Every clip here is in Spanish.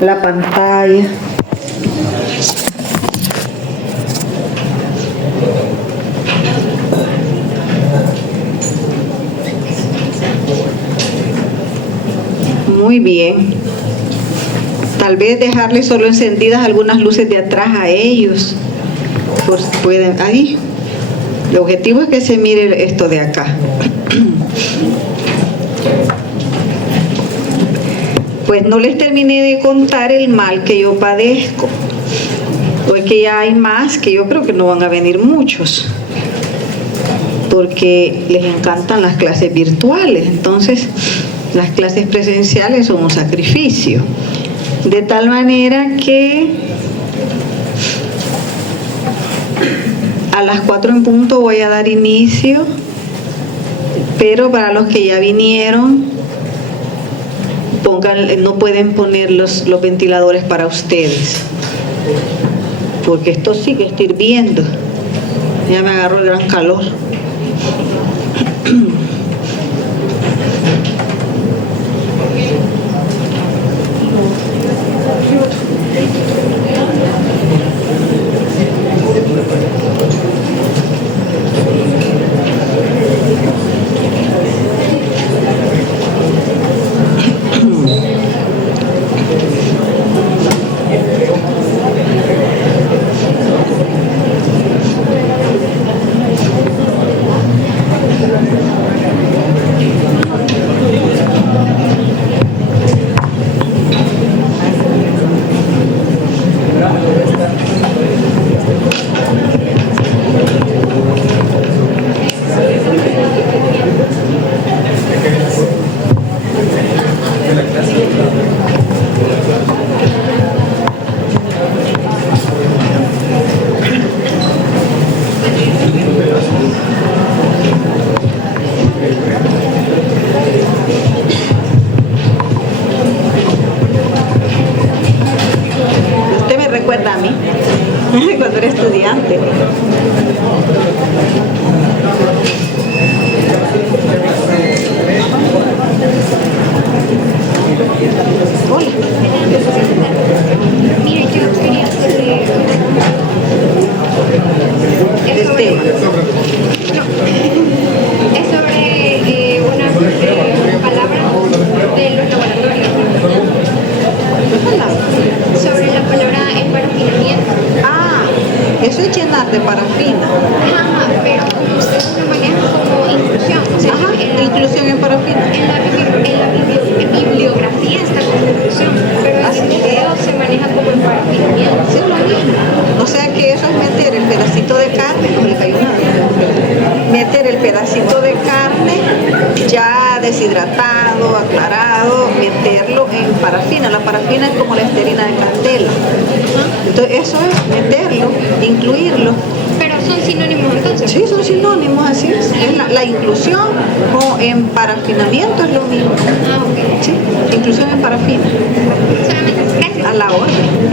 la pantalla. Muy bien. Tal vez dejarles solo encendidas algunas luces de atrás a ellos. Pues pueden, ahí. El objetivo es que se mire esto de acá. Pues no les terminé de contar el mal que yo padezco. Porque ya hay más que yo creo que no van a venir muchos. Porque les encantan las clases virtuales. Entonces, las clases presenciales son un sacrificio. De tal manera que a las 4 en punto voy a dar inicio, pero para los que ya vinieron, no pueden poner los ventiladores para ustedes, porque esto sí que está hirviendo. Ya me agarró el gran calor. Recuerda a mí cuando era estudiante. Hola. Mire, yo quería hacerle El tema. No, es sobre una palabra de los laboratorios. Sobre la palabra emparafinamiento. Ah, eso es llenar de parafina. Ajá, pero como ustedes lo manejan como inclusión. O sea, Ajá, inclusión en parafina. En la bibliografía está como inclusión, pero en el video se maneja como emparafinamiento. Sí, lo mismo. O sea que eso es meter el pedacito de carne, no le cayó nada. Meter el pedacito de carne ya deshidratado, aclarado, meterlo en parafina. La parafina es como la esterina de candela. Entonces eso es meterlo, incluirlo. Pero son sinónimos entonces. Sí, son sinónimos, así es. La inclusión o en parafinamiento es lo mismo. Ah, ok. Sí, inclusión en parafina. Solamente, gracias. A la orden.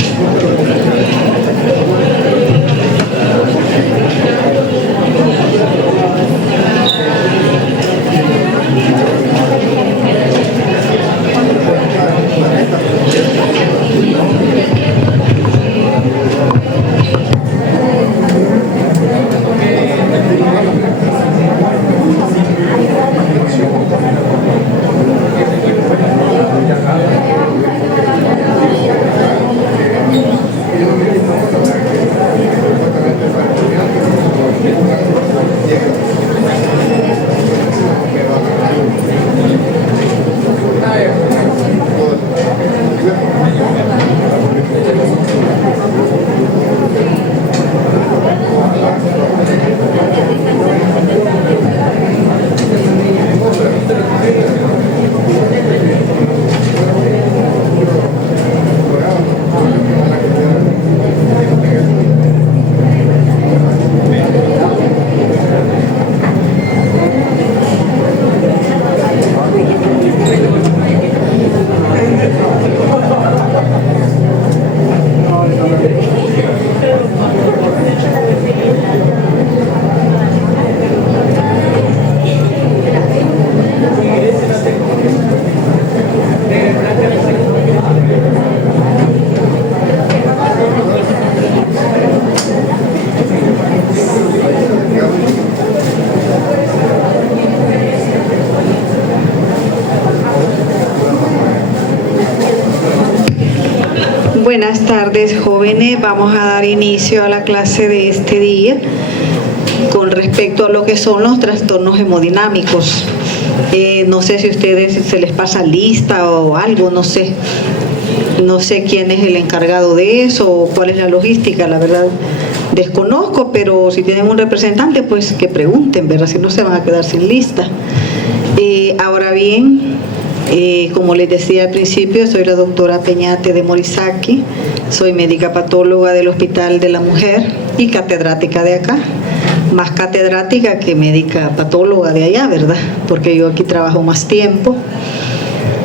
Buenas tardes, jóvenes. Vamos a dar inicio a la clase de este día con respecto a lo que son los trastornos hemodinámicos. No sé si a ustedes se les pasa lista o algo, no sé. No sé quién es el encargado de eso o cuál es la logística, la verdad desconozco, pero si tienen un representante, pues que pregunten, ¿verdad? Si no se van a quedar sin lista. Ahora bien, como les decía al principio, soy la doctora Peñate de Morisaki, soy médica patóloga del Hospital de la Mujer y catedrática de acá, más catedrática que médica patóloga de allá, ¿verdad? Porque yo aquí trabajo más tiempo.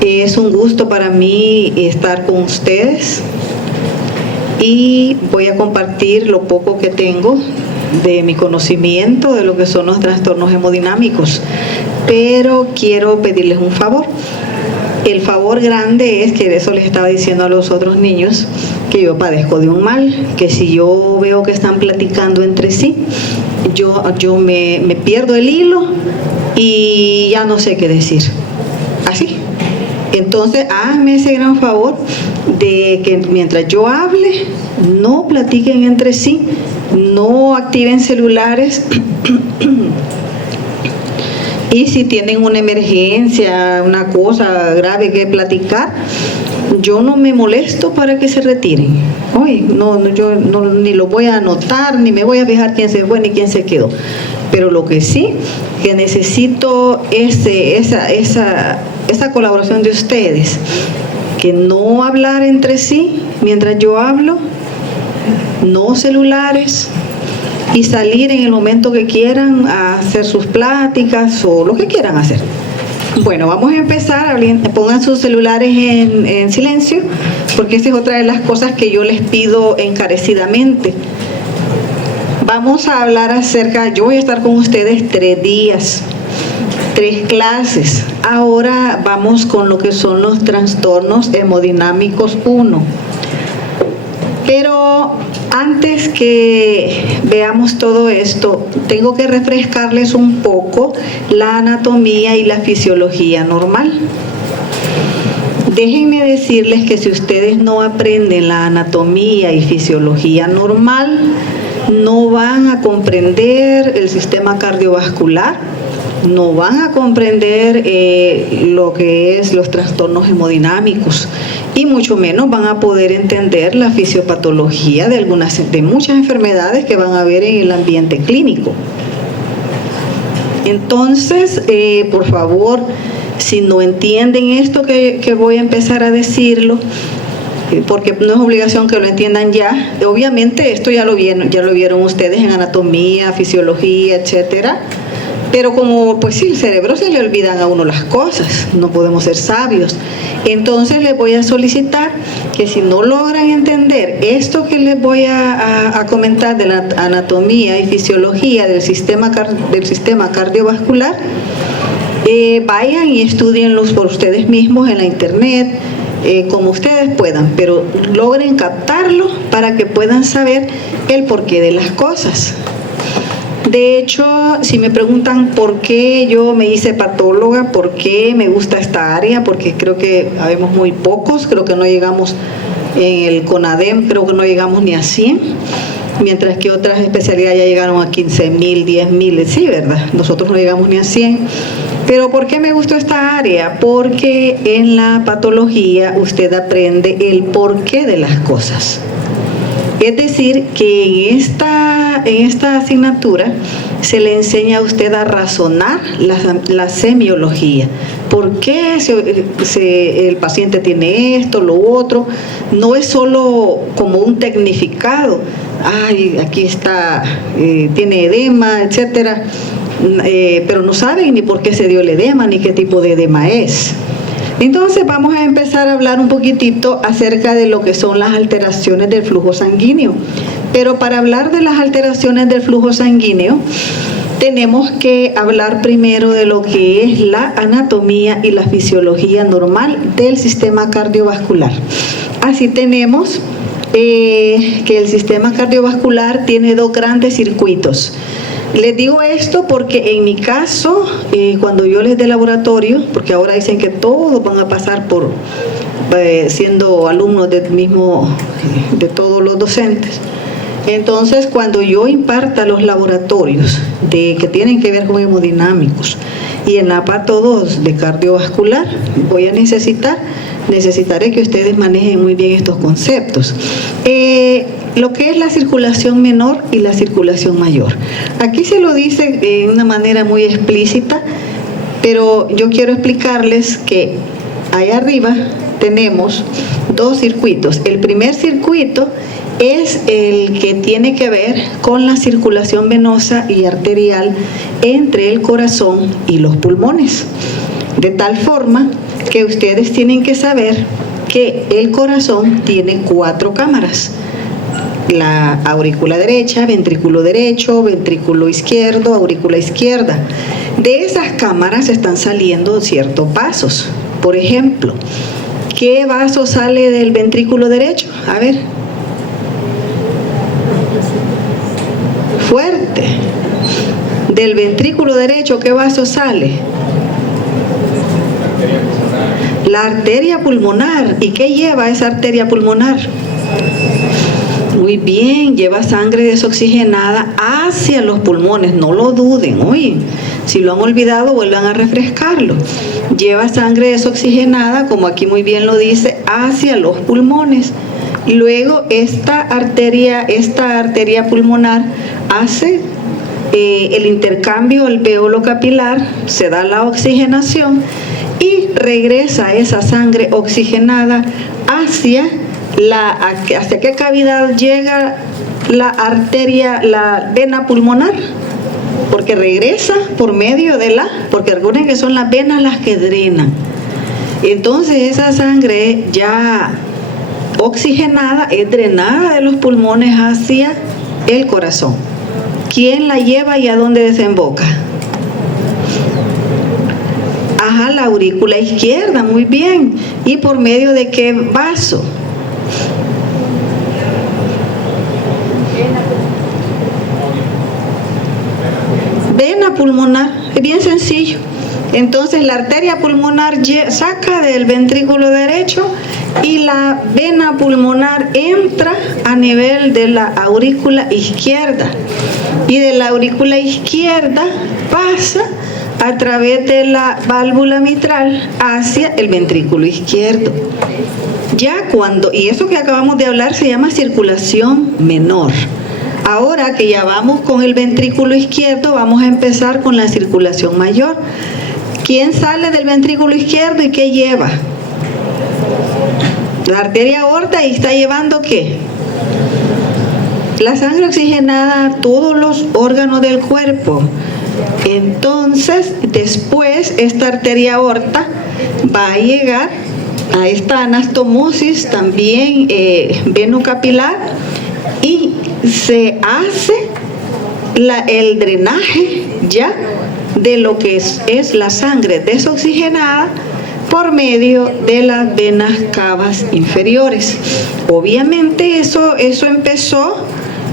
Es un gusto para mí estar con ustedes y voy a compartir lo poco que tengo de mi conocimiento de lo que son los trastornos hemodinámicos, pero quiero pedirles un favor. El favor grande es que de eso les estaba diciendo a los otros niños, que yo padezco de un mal, que si yo veo que están platicando entre sí, yo me pierdo el hilo y ya no sé qué decir. Así. Entonces, háganme ese gran favor de que mientras yo hable, no platiquen entre sí, no activen celulares y si tienen una emergencia, una cosa grave que platicar, yo no me molesto para que se retiren. Hoy yo ni lo voy a anotar, ni me voy a fijar quién se fue ni quién se quedó. Pero lo que sí, que necesito esa colaboración de ustedes, que no hablar entre sí mientras yo hablo, no celulares, y salir en el momento que quieran a hacer sus pláticas o lo que quieran hacer. Bueno, vamos a empezar. Pongan sus celulares en silencio, porque esa es otra de las cosas que yo les pido encarecidamente. Vamos a hablar acerca, yo voy a estar con ustedes 3 días, 3 clases. Ahora vamos con lo que son los trastornos hemodinámicos 1. Pero antes que veamos todo esto, tengo que refrescarles un poco la anatomía y la fisiología normal. Déjenme decirles que si ustedes no aprenden la anatomía y fisiología normal, no van a comprender el sistema cardiovascular, no van a comprender lo que es los trastornos hemodinámicos y mucho menos van a poder entender la fisiopatología de muchas enfermedades que van a ver en el ambiente clínico. Entonces, por favor, si no entienden esto que voy a empezar a decirlo, porque no es obligación que lo entiendan ya. Obviamente esto ya lo vieron ustedes en anatomía, fisiología, etcétera. Pero como pues sí, el cerebro se le olvidan a uno las cosas, no podemos ser sabios. Entonces les voy a solicitar que si no logran entender esto que les voy a comentar de la anatomía y fisiología del sistema cardiovascular, vayan y estudienlos por ustedes mismos en la internet, como ustedes puedan, pero logren captarlo para que puedan saber el porqué de las cosas. De hecho, si me preguntan por qué yo me hice patóloga, por qué me gusta esta área, porque creo que habemos muy pocos, creo que no llegamos en el CONADEM, creo que no llegamos ni a 100, mientras que otras especialidades ya llegaron a 15.000, 10.000, sí, ¿verdad? Nosotros no llegamos ni a 100. Pero ¿por qué me gustó esta área? Porque en la patología usted aprende el porqué de las cosas. Es decir, que en esta asignatura se le enseña a usted a razonar la semiología. ¿Por qué el paciente tiene esto, lo otro? No es solo como un tecnificado. Ay, aquí está, tiene edema, etcétera. Pero no saben ni por qué se dio el edema, ni qué tipo de edema es. Entonces vamos a empezar a hablar un poquitito acerca de lo que son las alteraciones del flujo sanguíneo. Pero para hablar de las alteraciones del flujo sanguíneo, tenemos que hablar primero de lo que es la anatomía y la fisiología normal del sistema cardiovascular. Así tenemos que el sistema cardiovascular tiene 2 grandes circuitos. Les digo esto porque en mi caso, cuando yo les dé laboratorio, porque ahora dicen que todos van a pasar por siendo alumnos de todos los docentes. Entonces, cuando yo imparta los laboratorios que tienen que ver con hemodinámicos y en la pato 2 de cardiovascular, necesitaré que ustedes manejen muy bien estos conceptos. Lo que es la circulación menor y la circulación mayor. Aquí se lo dice de una manera muy explícita, pero yo quiero explicarles que allá arriba tenemos dos circuitos. El primer circuito es el que tiene que ver con la circulación venosa y arterial entre el corazón y los pulmones. De tal forma que ustedes tienen que saber que el corazón tiene 4 cámaras. La aurícula derecha, ventrículo derecho, ventrículo izquierdo, aurícula izquierda. De esas cámaras están saliendo ciertos vasos. Por ejemplo, ¿qué vaso sale del ventrículo derecho? A ver. Fuerte. Del ventrículo derecho, ¿qué vaso sale? La arteria pulmonar. ¿Y qué lleva esa arteria pulmonar? Muy bien, lleva sangre desoxigenada hacia los pulmones, no lo duden. Oye, si lo han olvidado, vuelvan a refrescarlo. Lleva sangre desoxigenada, como aquí muy bien lo dice, hacia los pulmones. Luego esta arteria pulmonar hace el intercambio alveolo capilar, se da la oxigenación y regresa esa sangre oxigenada hacia qué cavidad llega la vena pulmonar, porque regresa por medio porque recuerden que son las venas las que drenan. Entonces esa sangre ya oxigenada es drenada de los pulmones hacia el corazón. ¿Quién la lleva y a dónde desemboca? Ajá, la aurícula izquierda, muy bien. ¿Y por medio de qué vaso? Vena pulmonar, es bien sencillo. Entonces la arteria pulmonar saca del ventrículo derecho y la vena pulmonar entra a nivel de la aurícula izquierda. Y de la aurícula izquierda pasa a través de la válvula mitral hacia el ventrículo izquierdo. Y eso que acabamos de hablar se llama circulación menor. Ahora que ya vamos con el ventrículo izquierdo, vamos a empezar con la circulación mayor. ¿Quién sale del ventrículo izquierdo y qué lleva? La arteria aorta, y está llevando ¿qué? La sangre oxigenada a todos los órganos del cuerpo. Entonces, después, esta arteria aorta va a llegar a esta anastomosis, también venocapilar, y se hace el drenaje ya de lo que es la sangre desoxigenada por medio de las venas cavas inferiores. Obviamente eso empezó,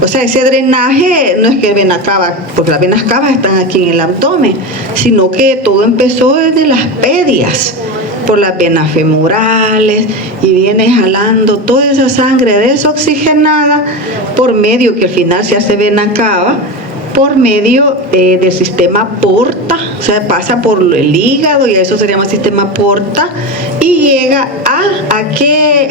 o sea, ese drenaje no es que vena cava, porque las venas cavas están aquí en el abdomen, sino que todo empezó desde las pedias, por las venas femorales, y viene jalando toda esa sangre desoxigenada por medio, que al final se hace vena cava, por medio del sistema porta, o sea, pasa por el hígado y eso se llama sistema porta, y llega a qué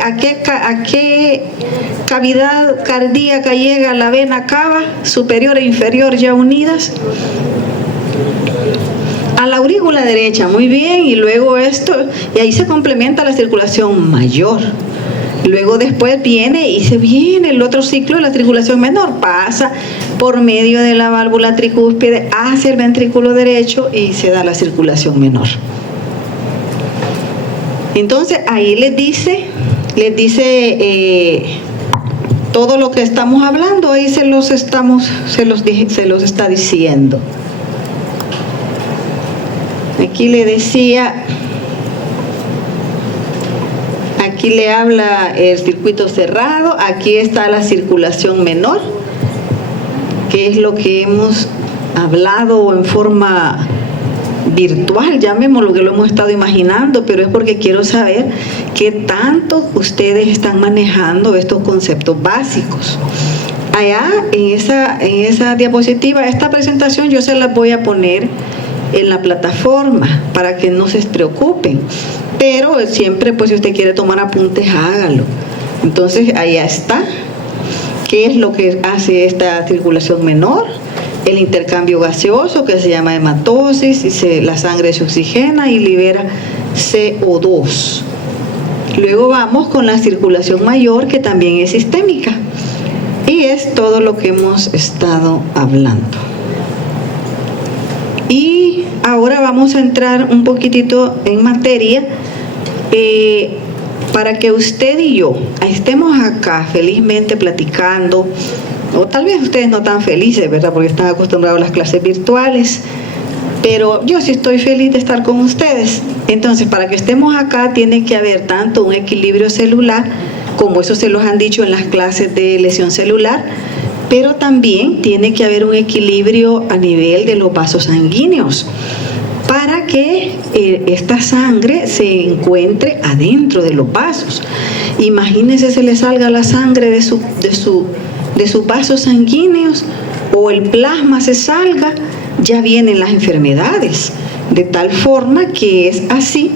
cavidad cardíaca llega la vena cava, superior e inferior ya unidas. A la aurícula derecha, muy bien, y luego y ahí se complementa la circulación mayor. Luego después viene el otro ciclo de la circulación menor, pasa por medio de la válvula tricúspide hacia el ventrículo derecho y se da la circulación menor. Entonces ahí les dice todo lo que estamos hablando, ahí se los está diciendo. Aquí le decía, aquí le habla el circuito cerrado, aquí está la circulación menor, que es lo que hemos hablado en forma virtual, llamémoslo, que lo hemos estado imaginando, pero es porque quiero saber qué tanto ustedes están manejando estos conceptos básicos. Allá en esa diapositiva, esta presentación yo se la voy a poner en la plataforma para que no se preocupen, pero siempre pues si usted quiere tomar apuntes, hágalo. Entonces allá está qué es lo que hace esta circulación menor, el intercambio gaseoso que se llama hematosis, y la sangre se oxigena y libera CO2. Luego vamos con la circulación mayor, que también es sistémica, y es todo lo que hemos estado hablando. Y ahora vamos a entrar un poquitito en materia para que usted y yo estemos acá felizmente platicando, o tal vez ustedes no tan felices, ¿verdad? Porque están acostumbrados a las clases virtuales, pero yo sí estoy feliz de estar con ustedes. Entonces, para que estemos acá tiene que haber tanto un equilibrio celular, como eso se los han dicho en las clases de lesión celular, pero también tiene que haber un equilibrio a nivel de los vasos sanguíneos para que esta sangre se encuentre adentro de los vasos. Imagínense se le salga la sangre de sus vasos sanguíneos, o el plasma se salga, ya vienen las enfermedades. De tal forma que es así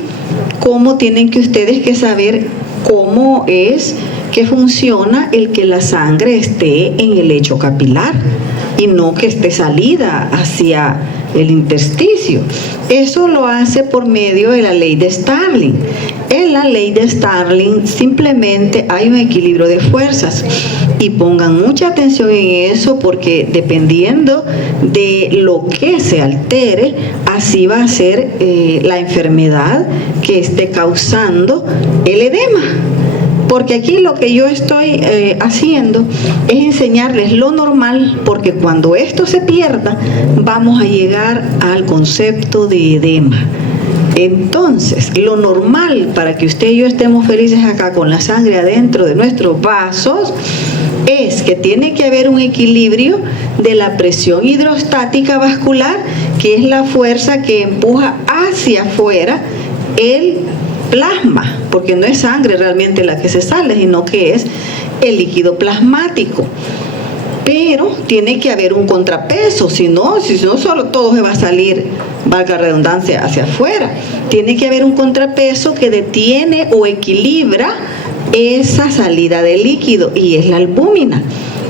como tienen que ustedes que saber cómo es que funciona el que la sangre esté en el lecho capilar y no que esté salida hacia el intersticio. Eso lo hace por medio de la ley de Starling. En la ley de Starling simplemente hay un equilibrio de fuerzas, y pongan mucha atención en eso, porque dependiendo de lo que se altere, así va a ser la enfermedad que esté causando el edema. Porque aquí lo que yo estoy haciendo es enseñarles lo normal, porque cuando esto se pierda, vamos a llegar al concepto de edema. Entonces, lo normal para que usted y yo estemos felices acá con la sangre adentro de nuestros vasos es que tiene que haber un equilibrio de la presión hidrostática vascular, que es la fuerza que empuja hacia afuera el plasma, porque no es sangre realmente la que se sale, sino que es el líquido plasmático. Pero tiene que haber un contrapeso, si no solo todo se va a salir, valga la redundancia, hacia afuera. Tiene que haber un contrapeso que detiene o equilibra esa salida de líquido, y es la albúmina.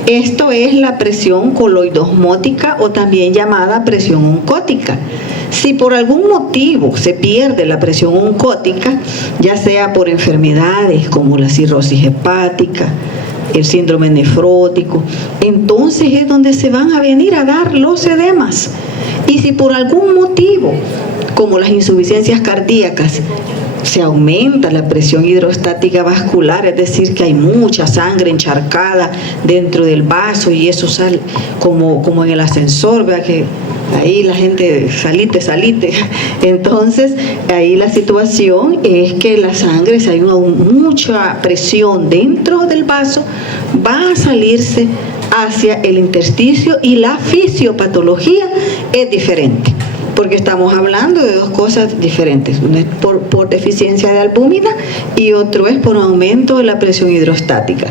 Esto es la presión coloidosmótica, o también llamada presión oncótica. Si por algún motivo se pierde la presión oncótica, ya sea por enfermedades como la cirrosis hepática, el síndrome nefrótico, entonces es donde se van a venir a dar los edemas. Y si por algún motivo, como las insuficiencias cardíacas, se aumenta la presión hidrostática vascular, es decir, que hay mucha sangre encharcada dentro del vaso, y eso sale como en el ascensor, ¿verdad? Que ahí la gente, salite. Entonces, ahí la situación es que la sangre, si hay mucha presión dentro del vaso, va a salirse hacia el intersticio, y la fisiopatología es diferente, porque estamos hablando de dos cosas diferentes. Uno es por deficiencia de albúmina y otro es por aumento de la presión hidrostática.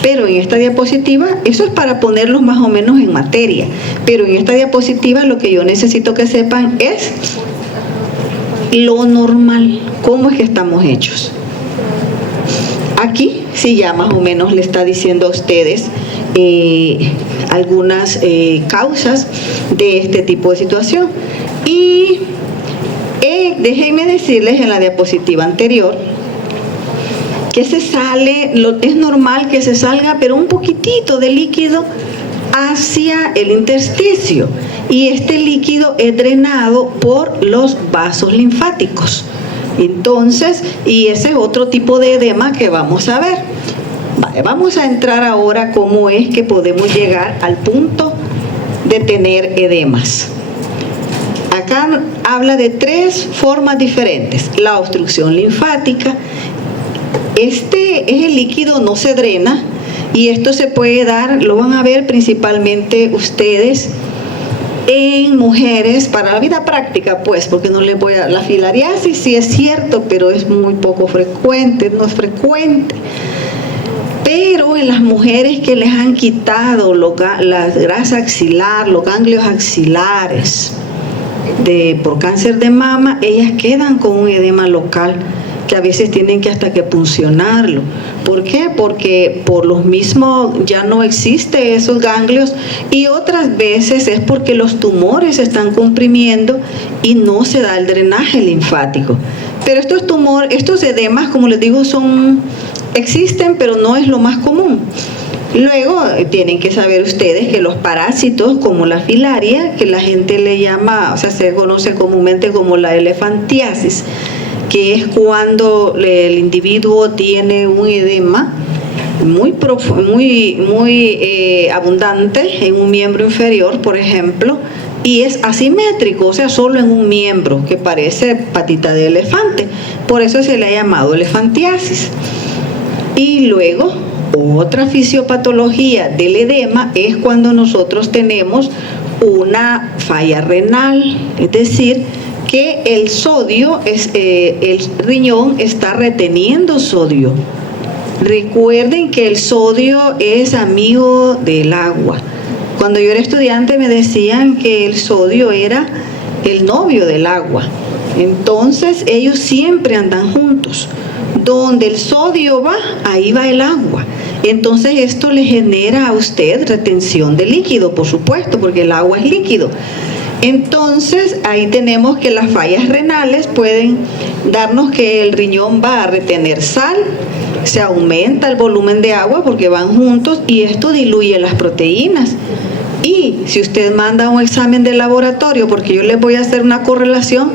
Pero en esta diapositiva, eso es para ponerlos más o menos en materia, pero en esta diapositiva lo que yo necesito que sepan es lo normal, cómo es que estamos hechos. Aquí sí ya más o menos le está diciendo a ustedes algunas causas de este tipo de situación. Y déjenme decirles en la diapositiva anterior que es normal que se salga, pero un poquitito de líquido hacia el intersticio, y este líquido es drenado por los vasos linfáticos. Entonces, y ese es otro tipo de edema que vamos a ver. Vamos a entrar ahora cómo es que podemos llegar al punto de tener edemas. Acá habla de 3 formas diferentes. La obstrucción linfática. El líquido no se drena, y esto se puede dar, lo van a ver principalmente ustedes en mujeres para la vida práctica, pues, porque no les voy a... La filariasis sí es cierto, pero es muy poco frecuente, no es frecuente. Pero en las mujeres que les han quitado la grasa axilar, los ganglios axilares por cáncer de mama, ellas quedan con un edema local que a veces tienen que hasta que puncionarlo. ¿Por qué? Porque por los mismos ya no existen esos ganglios, y otras veces es porque los tumores se están comprimiendo y no se da el drenaje linfático. Pero estos edemas, como les digo, existen, pero no es lo más común. Luego tienen que saber ustedes que los parásitos como la filaria, que la gente le llama, o sea, se conoce comúnmente como la elefantiasis, que es cuando el individuo tiene un edema muy abundante en un miembro inferior, por ejemplo, y es asimétrico, o sea, solo en un miembro, que parece patita de elefante. Por eso se le ha llamado elefantiasis. Y luego, otra fisiopatología del edema es cuando nosotros tenemos una falla renal, es decir, que el sodio, el riñón está reteniendo sodio. Recuerden que el sodio es amigo del agua. Cuando yo era estudiante me decían que el sodio era el novio del agua. Entonces ellos siempre andan juntos. Donde el sodio va, ahí va el agua. Entonces esto le genera a usted retención de líquido, por supuesto, porque el agua es líquido. Entonces ahí tenemos que las fallas renales pueden darnos que el riñón va a retener sal, se aumenta el volumen de agua porque van juntos, y esto diluye las proteínas. Y si usted manda un examen de laboratorio, porque yo les voy a hacer una correlación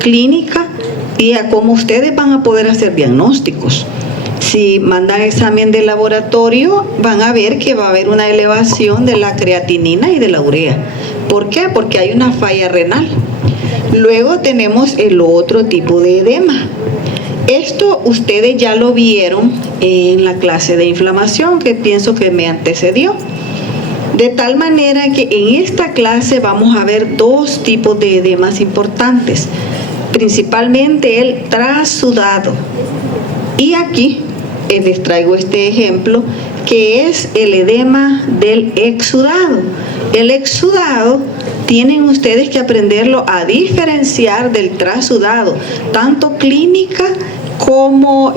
clínica y a cómo ustedes van a poder hacer diagnósticos. Si mandan examen de laboratorio, van a ver que va a haber una elevación de la creatinina y de la urea. ¿Por qué? Porque hay una falla renal. Luego tenemos el otro tipo de edema. Esto ustedes ya lo vieron en la clase de inflamación, que pienso que me antecedió. De tal manera que en esta clase vamos a ver dos tipos de edemas importantes, principalmente el trasudado. Y aquí les traigo este ejemplo, que es el edema del exudado. El exudado tienen ustedes que aprenderlo a diferenciar del trasudado, tanto clínica como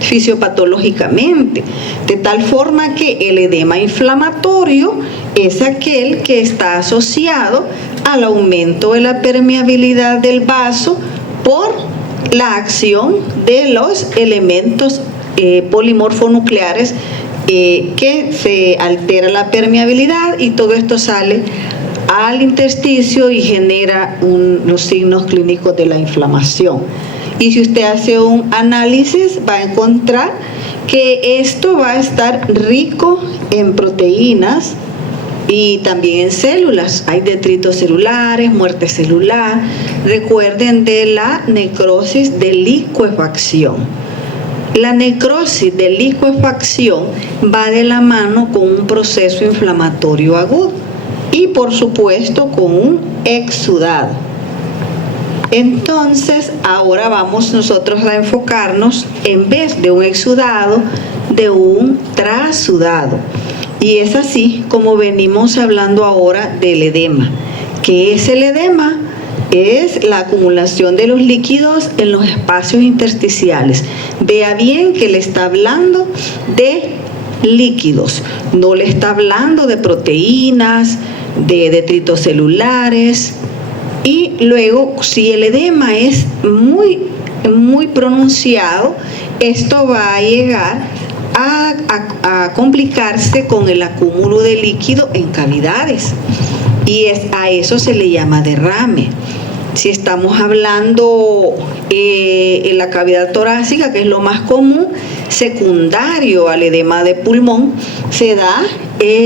fisiopatológicamente, de tal forma que el edema inflamatorio es aquel que está asociado al aumento de la permeabilidad del vaso por la acción de los elementos polimorfonucleares, que se altera la permeabilidad, y todo esto sale al intersticio y genera los signos clínicos de la inflamación. Y si usted hace un análisis, va a encontrar que esto va a estar rico en proteínas y también en células. Hay detritos celulares, muerte celular. Recuerden de la necrosis de licuefacción. La necrosis de licuefacción va de la mano con un proceso inflamatorio agudo y, por supuesto, con un exudado. Entonces, ahora vamos nosotros a enfocarnos, en vez de un exudado, de un trasudado. Y es así como venimos hablando ahora del edema. ¿Qué es el edema? Es la acumulación de los líquidos en los espacios intersticiales. Vea bien que le está hablando de líquidos, no le está hablando de proteínas, de detritos celulares. Y luego, si el edema es muy pronunciado, esto va a llegar a complicarse con el acúmulo de líquido en cavidades, y a eso se le llama derrame. Si estamos hablando en la cavidad torácica, que es lo más común, secundario al edema de pulmón, se da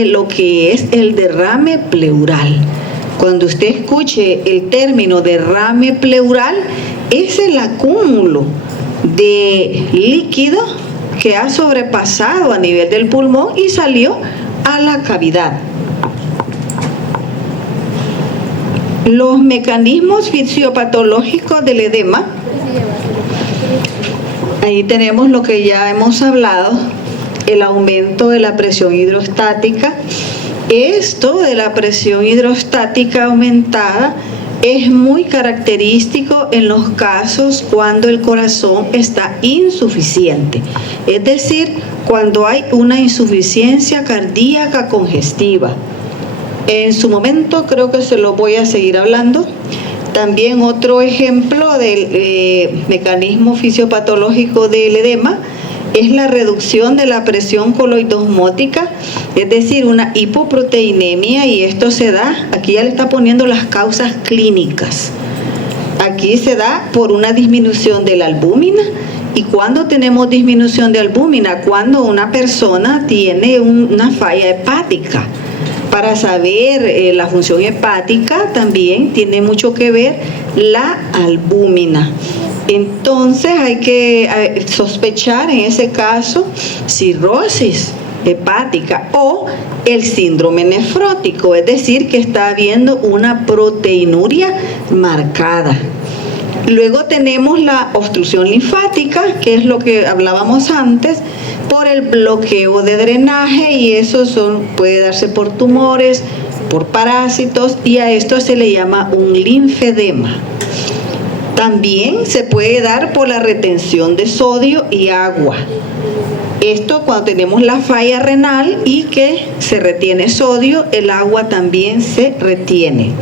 lo que es el derrame pleural. Cuando usted escuche el término derrame pleural, es el acúmulo de líquido que ha sobrepasado a nivel del pulmón y salió a la cavidad. Los mecanismos fisiopatológicos del edema. Ahí tenemos lo que ya hemos hablado, el aumento de la presión hidrostática. Esto de la presión hidrostática aumentada es muy característico en los casos cuando el corazón está insuficiente, es decir, cuando hay una insuficiencia cardíaca congestiva. En su momento creo que se lo voy a seguir hablando. También otro ejemplo del mecanismo fisiopatológico del edema es la reducción de la presión coloidosmótica, es decir, una hipoproteinemia, y esto se da, aquí ya le está poniendo las causas clínicas. Aquí se da por una disminución de la albúmina. ¿Y cuándo tenemos disminución de albúmina? Cuando una persona tiene una falla hepática. Para saber la función hepática también tiene mucho que ver la albúmina. Entonces hay que sospechar en ese caso cirrosis hepática o el síndrome nefrótico, es decir, que está habiendo una proteinuria marcada. Luego tenemos la obstrucción linfática, que es lo que hablábamos antes, por el bloqueo de drenaje, y eso puede darse por tumores, por parásitos, y a esto se le llama un linfedema. También se puede dar por la retención de sodio y agua. Esto cuando tenemos la falla renal y que se retiene sodio, el agua también se retiene.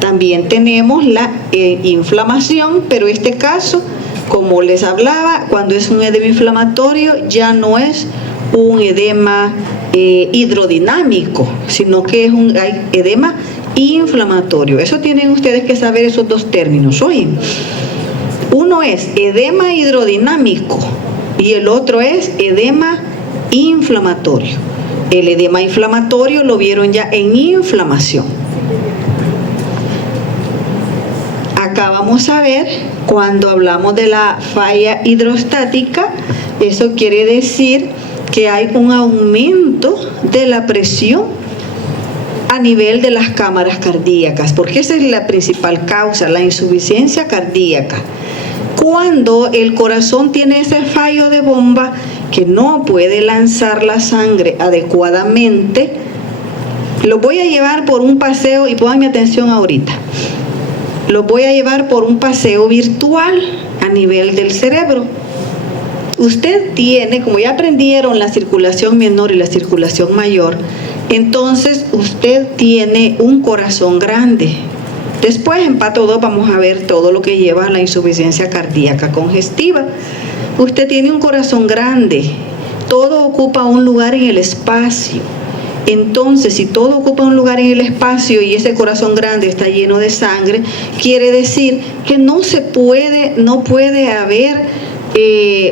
También tenemos la inflamación, pero este caso, como les hablaba, cuando es un edema inflamatorio ya no es un edema hidrodinámico, sino que es un edema inflamatorio. Eso tienen ustedes que saber, esos dos términos. Oyen, uno es edema hidrodinámico y el otro es edema inflamatorio. El edema inflamatorio lo vieron ya en inflamación. Acá vamos a ver, cuando hablamos de la falla hidrostática, eso quiere decir que hay un aumento de la presión a nivel de las cámaras cardíacas, porque esa es la principal causa, la insuficiencia cardíaca. Cuando el corazón tiene ese fallo de bomba que no puede lanzar la sangre adecuadamente, lo voy a llevar por un paseo, y pongan mi atención ahorita. Lo voy a llevar por un paseo virtual a nivel del cerebro. Usted tiene, como ya aprendieron la circulación menor y la circulación mayor, entonces usted tiene un corazón grande. Después en Pato 2 vamos a ver todo lo que lleva a la insuficiencia cardíaca congestiva. Usted tiene un corazón grande, todo ocupa un lugar en el espacio. Entonces, si todo ocupa un lugar en el espacio y ese corazón grande está lleno de sangre, quiere decir que no puede haber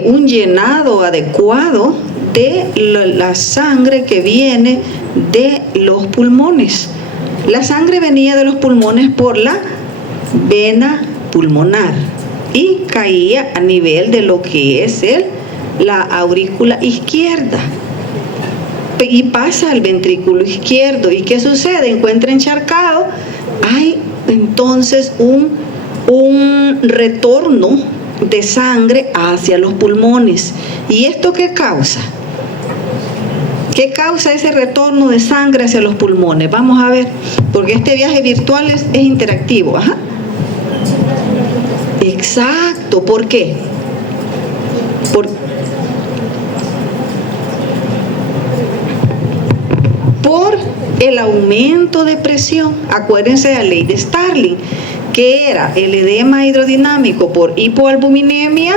un llenado adecuado de la sangre que viene de los pulmones. La sangre venía de los pulmones por la vena pulmonar y caía a nivel de lo que es la aurícula izquierda y pasa al ventrículo izquierdo. ¿Y qué sucede? Encuentra encharcado, hay entonces un retorno de sangre hacia los pulmones. ¿Y esto qué causa? ¿Qué causa ese retorno de sangre hacia los pulmones? Vamos a ver, porque este viaje virtual es interactivo. Ajá. Exacto, ¿por qué? Por el aumento de presión. Acuérdense de la ley de Starling, que era el edema hidrodinámico por hipoalbuminemia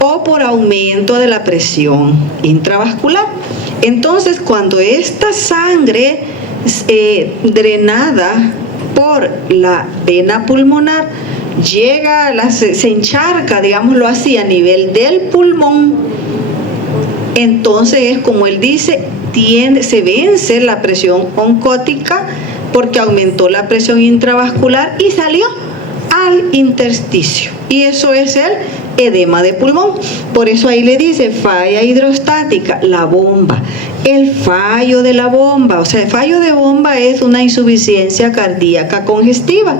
o por aumento de la presión intravascular. Entonces, cuando esta sangre drenada por la vena pulmonar llega, se encharca, digámoslo así, a nivel del pulmón, entonces es como él dice, se vence la presión oncótica porque aumentó la presión intravascular y salió al intersticio. Y eso es el edema de pulmón. Por eso ahí le dice falla hidrostática, la bomba. El fallo de la bomba, o sea, el fallo de bomba es una insuficiencia cardíaca congestiva.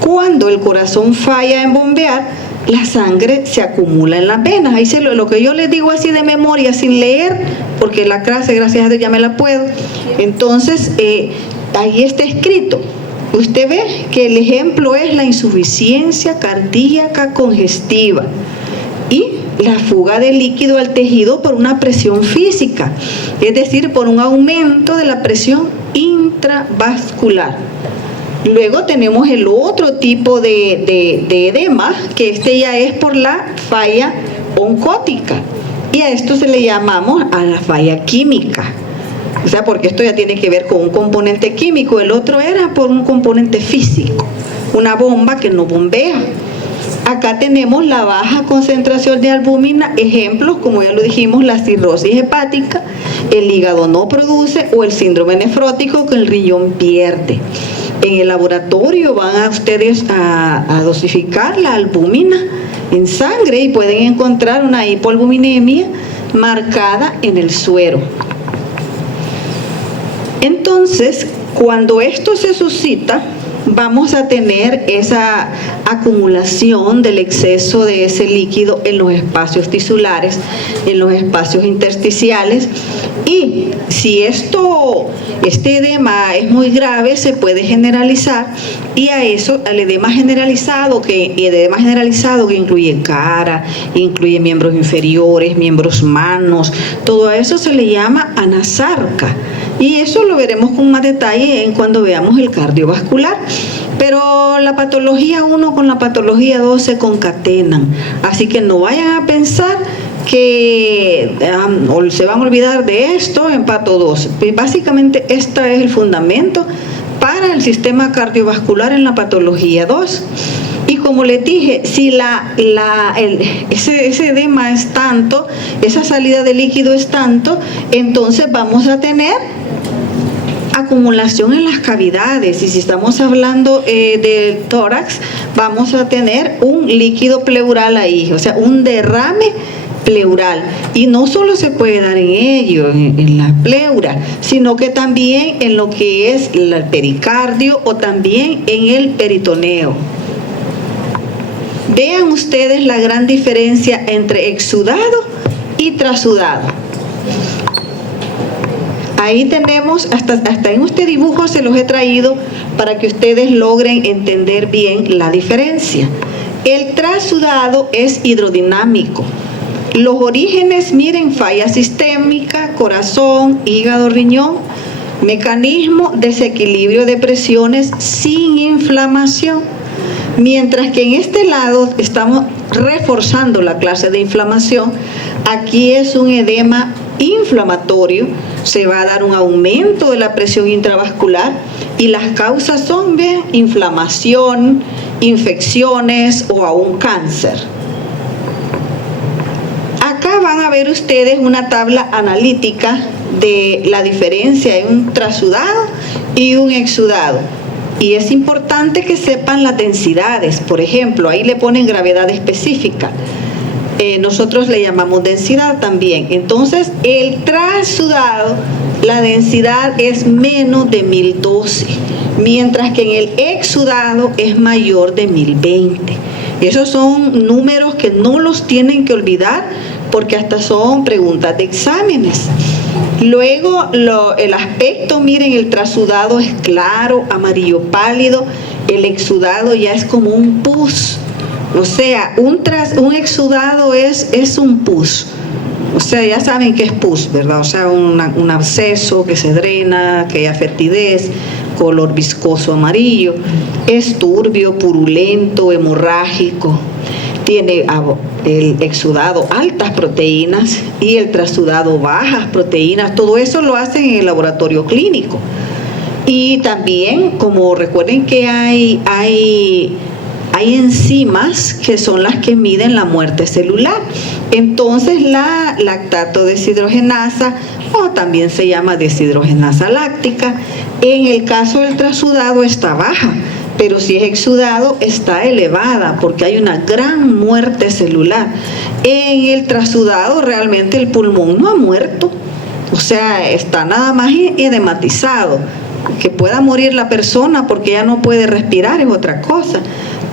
Cuando el corazón falla en bombear, la sangre se acumula en las venas. Ahí lo que yo les digo así de memoria, sin leer, porque la clase, gracias a Dios, ya me la puedo. Entonces, ahí está escrito. Usted ve que el ejemplo es la insuficiencia cardíaca congestiva y la fuga de líquido al tejido por una presión física, es decir, por un aumento de la presión intravascular. Luego tenemos el otro tipo de edema, que ya es por la falla oncótica, y a esto se le llamamos a la falla química. O sea, porque esto ya tiene que ver con un componente químico, el otro era por un componente físico, una bomba que no bombea. Acá tenemos la baja concentración de albúmina, ejemplos, como ya lo dijimos, la cirrosis hepática, el hígado no produce, o el síndrome nefrótico que el riñón pierde. En el laboratorio van a ustedes a dosificar la albúmina en sangre y pueden encontrar una hipoalbuminemia marcada en el suero. Entonces, cuando esto se suscita, vamos a tener esa acumulación del exceso de ese líquido en los espacios tisulares, en los espacios intersticiales, y si este edema es muy grave, se puede generalizar, y a eso, al edema generalizado que incluye cara, incluye miembros inferiores, miembros manos, todo eso se le llama anasarca. Y eso lo veremos con más detalle cuando veamos el cardiovascular. Pero la patología 1 con la patología 2 se concatenan. Así que no vayan a pensar que se van a olvidar de esto en pato 2. Básicamente este es el fundamento para el sistema cardiovascular en la patología 2. Y como les dije, si ese edema es tanto, esa salida de líquido es tanto, entonces vamos a tener acumulación en las cavidades, y si estamos hablando del tórax, vamos a tener un líquido pleural ahí, o sea, un derrame pleural, y no solo se puede dar en ello, en la pleura, sino que también en lo que es el pericardio o también en el peritoneo. Vean ustedes la gran diferencia entre exudado y trasudado. Ahí tenemos, hasta en este dibujo se los he traído para que ustedes logren entender bien la diferencia. El trasudado es hidrodinámico. Los orígenes, miren, falla sistémica, corazón, hígado, riñón, mecanismo, desequilibrio de presiones sin inflamación. Mientras que en este lado estamos reforzando la clase de inflamación, aquí es un edema inflamatorio, se va a dar un aumento de la presión intravascular y las causas son de inflamación, infecciones o aún cáncer. Acá van a ver ustedes una tabla analítica de la diferencia en un trasudado y un exudado. Y es importante que sepan las densidades. Por ejemplo, ahí le ponen gravedad específica. Nosotros le llamamos densidad también. Entonces, el trasudado, la densidad es menos de 1012, mientras que en el exudado es mayor de 1020. Esos son números que no los tienen que olvidar porque hasta son preguntas de exámenes. Luego, el aspecto, miren, el trasudado es claro, amarillo pálido, el exudado ya es como un pus. O sea, un exudado es un pus. O sea, ya saben qué es pus, ¿verdad? O sea, un absceso que se drena, que hay fetidez, color viscoso amarillo. Es turbio, purulento, hemorrágico. Tiene el exudado altas proteínas y el trasudado bajas proteínas. Todo eso lo hacen en el laboratorio clínico. Y también, como recuerden que hay enzimas que son las que miden la muerte celular. Entonces la lactato deshidrogenasa, o también se llama deshidrogenasa láctica, en el caso del trasudado está baja, pero si es exudado está elevada porque hay una gran muerte celular. En el trasudado realmente el pulmón no ha muerto, o sea, está nada más edematizado. Que pueda morir la persona porque ya no puede respirar es otra cosa,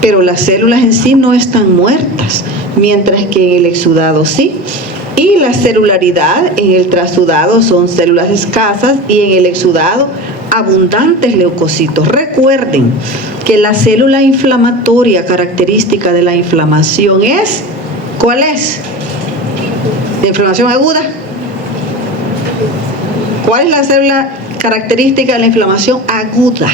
pero las células en sí no están muertas, mientras que en el exudado sí. Y la celularidad en el trasudado son células escasas y en el exudado abundantes leucocitos. Recuerden que la célula inflamatoria característica de la inflamación es, ¿cuál es? ¿La inflamación aguda? ¿Cuál es la célula característica de la inflamación aguda?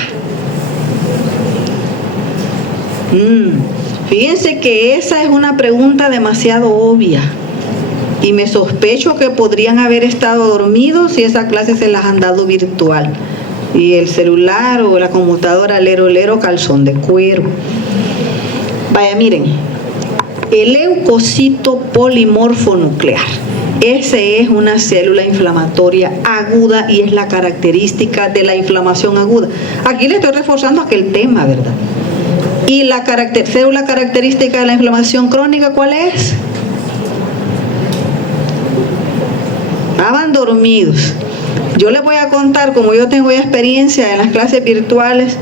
Fíjense que esa es una pregunta demasiado obvia y me sospecho que podrían haber estado dormidos si esa clase se las han dado virtual y el celular o la computadora lero calzón de cuero. Vaya, miren, el leucocito polimorfo nuclear, ese es una célula inflamatoria aguda y es la característica de la inflamación aguda. Aquí le estoy reforzando aquel tema, ¿verdad? Y la célula característica de la inflamación crónica, ¿cuál es? Estaban dormidos. Yo les voy a contar, como yo tengo ya experiencia en las clases virtuales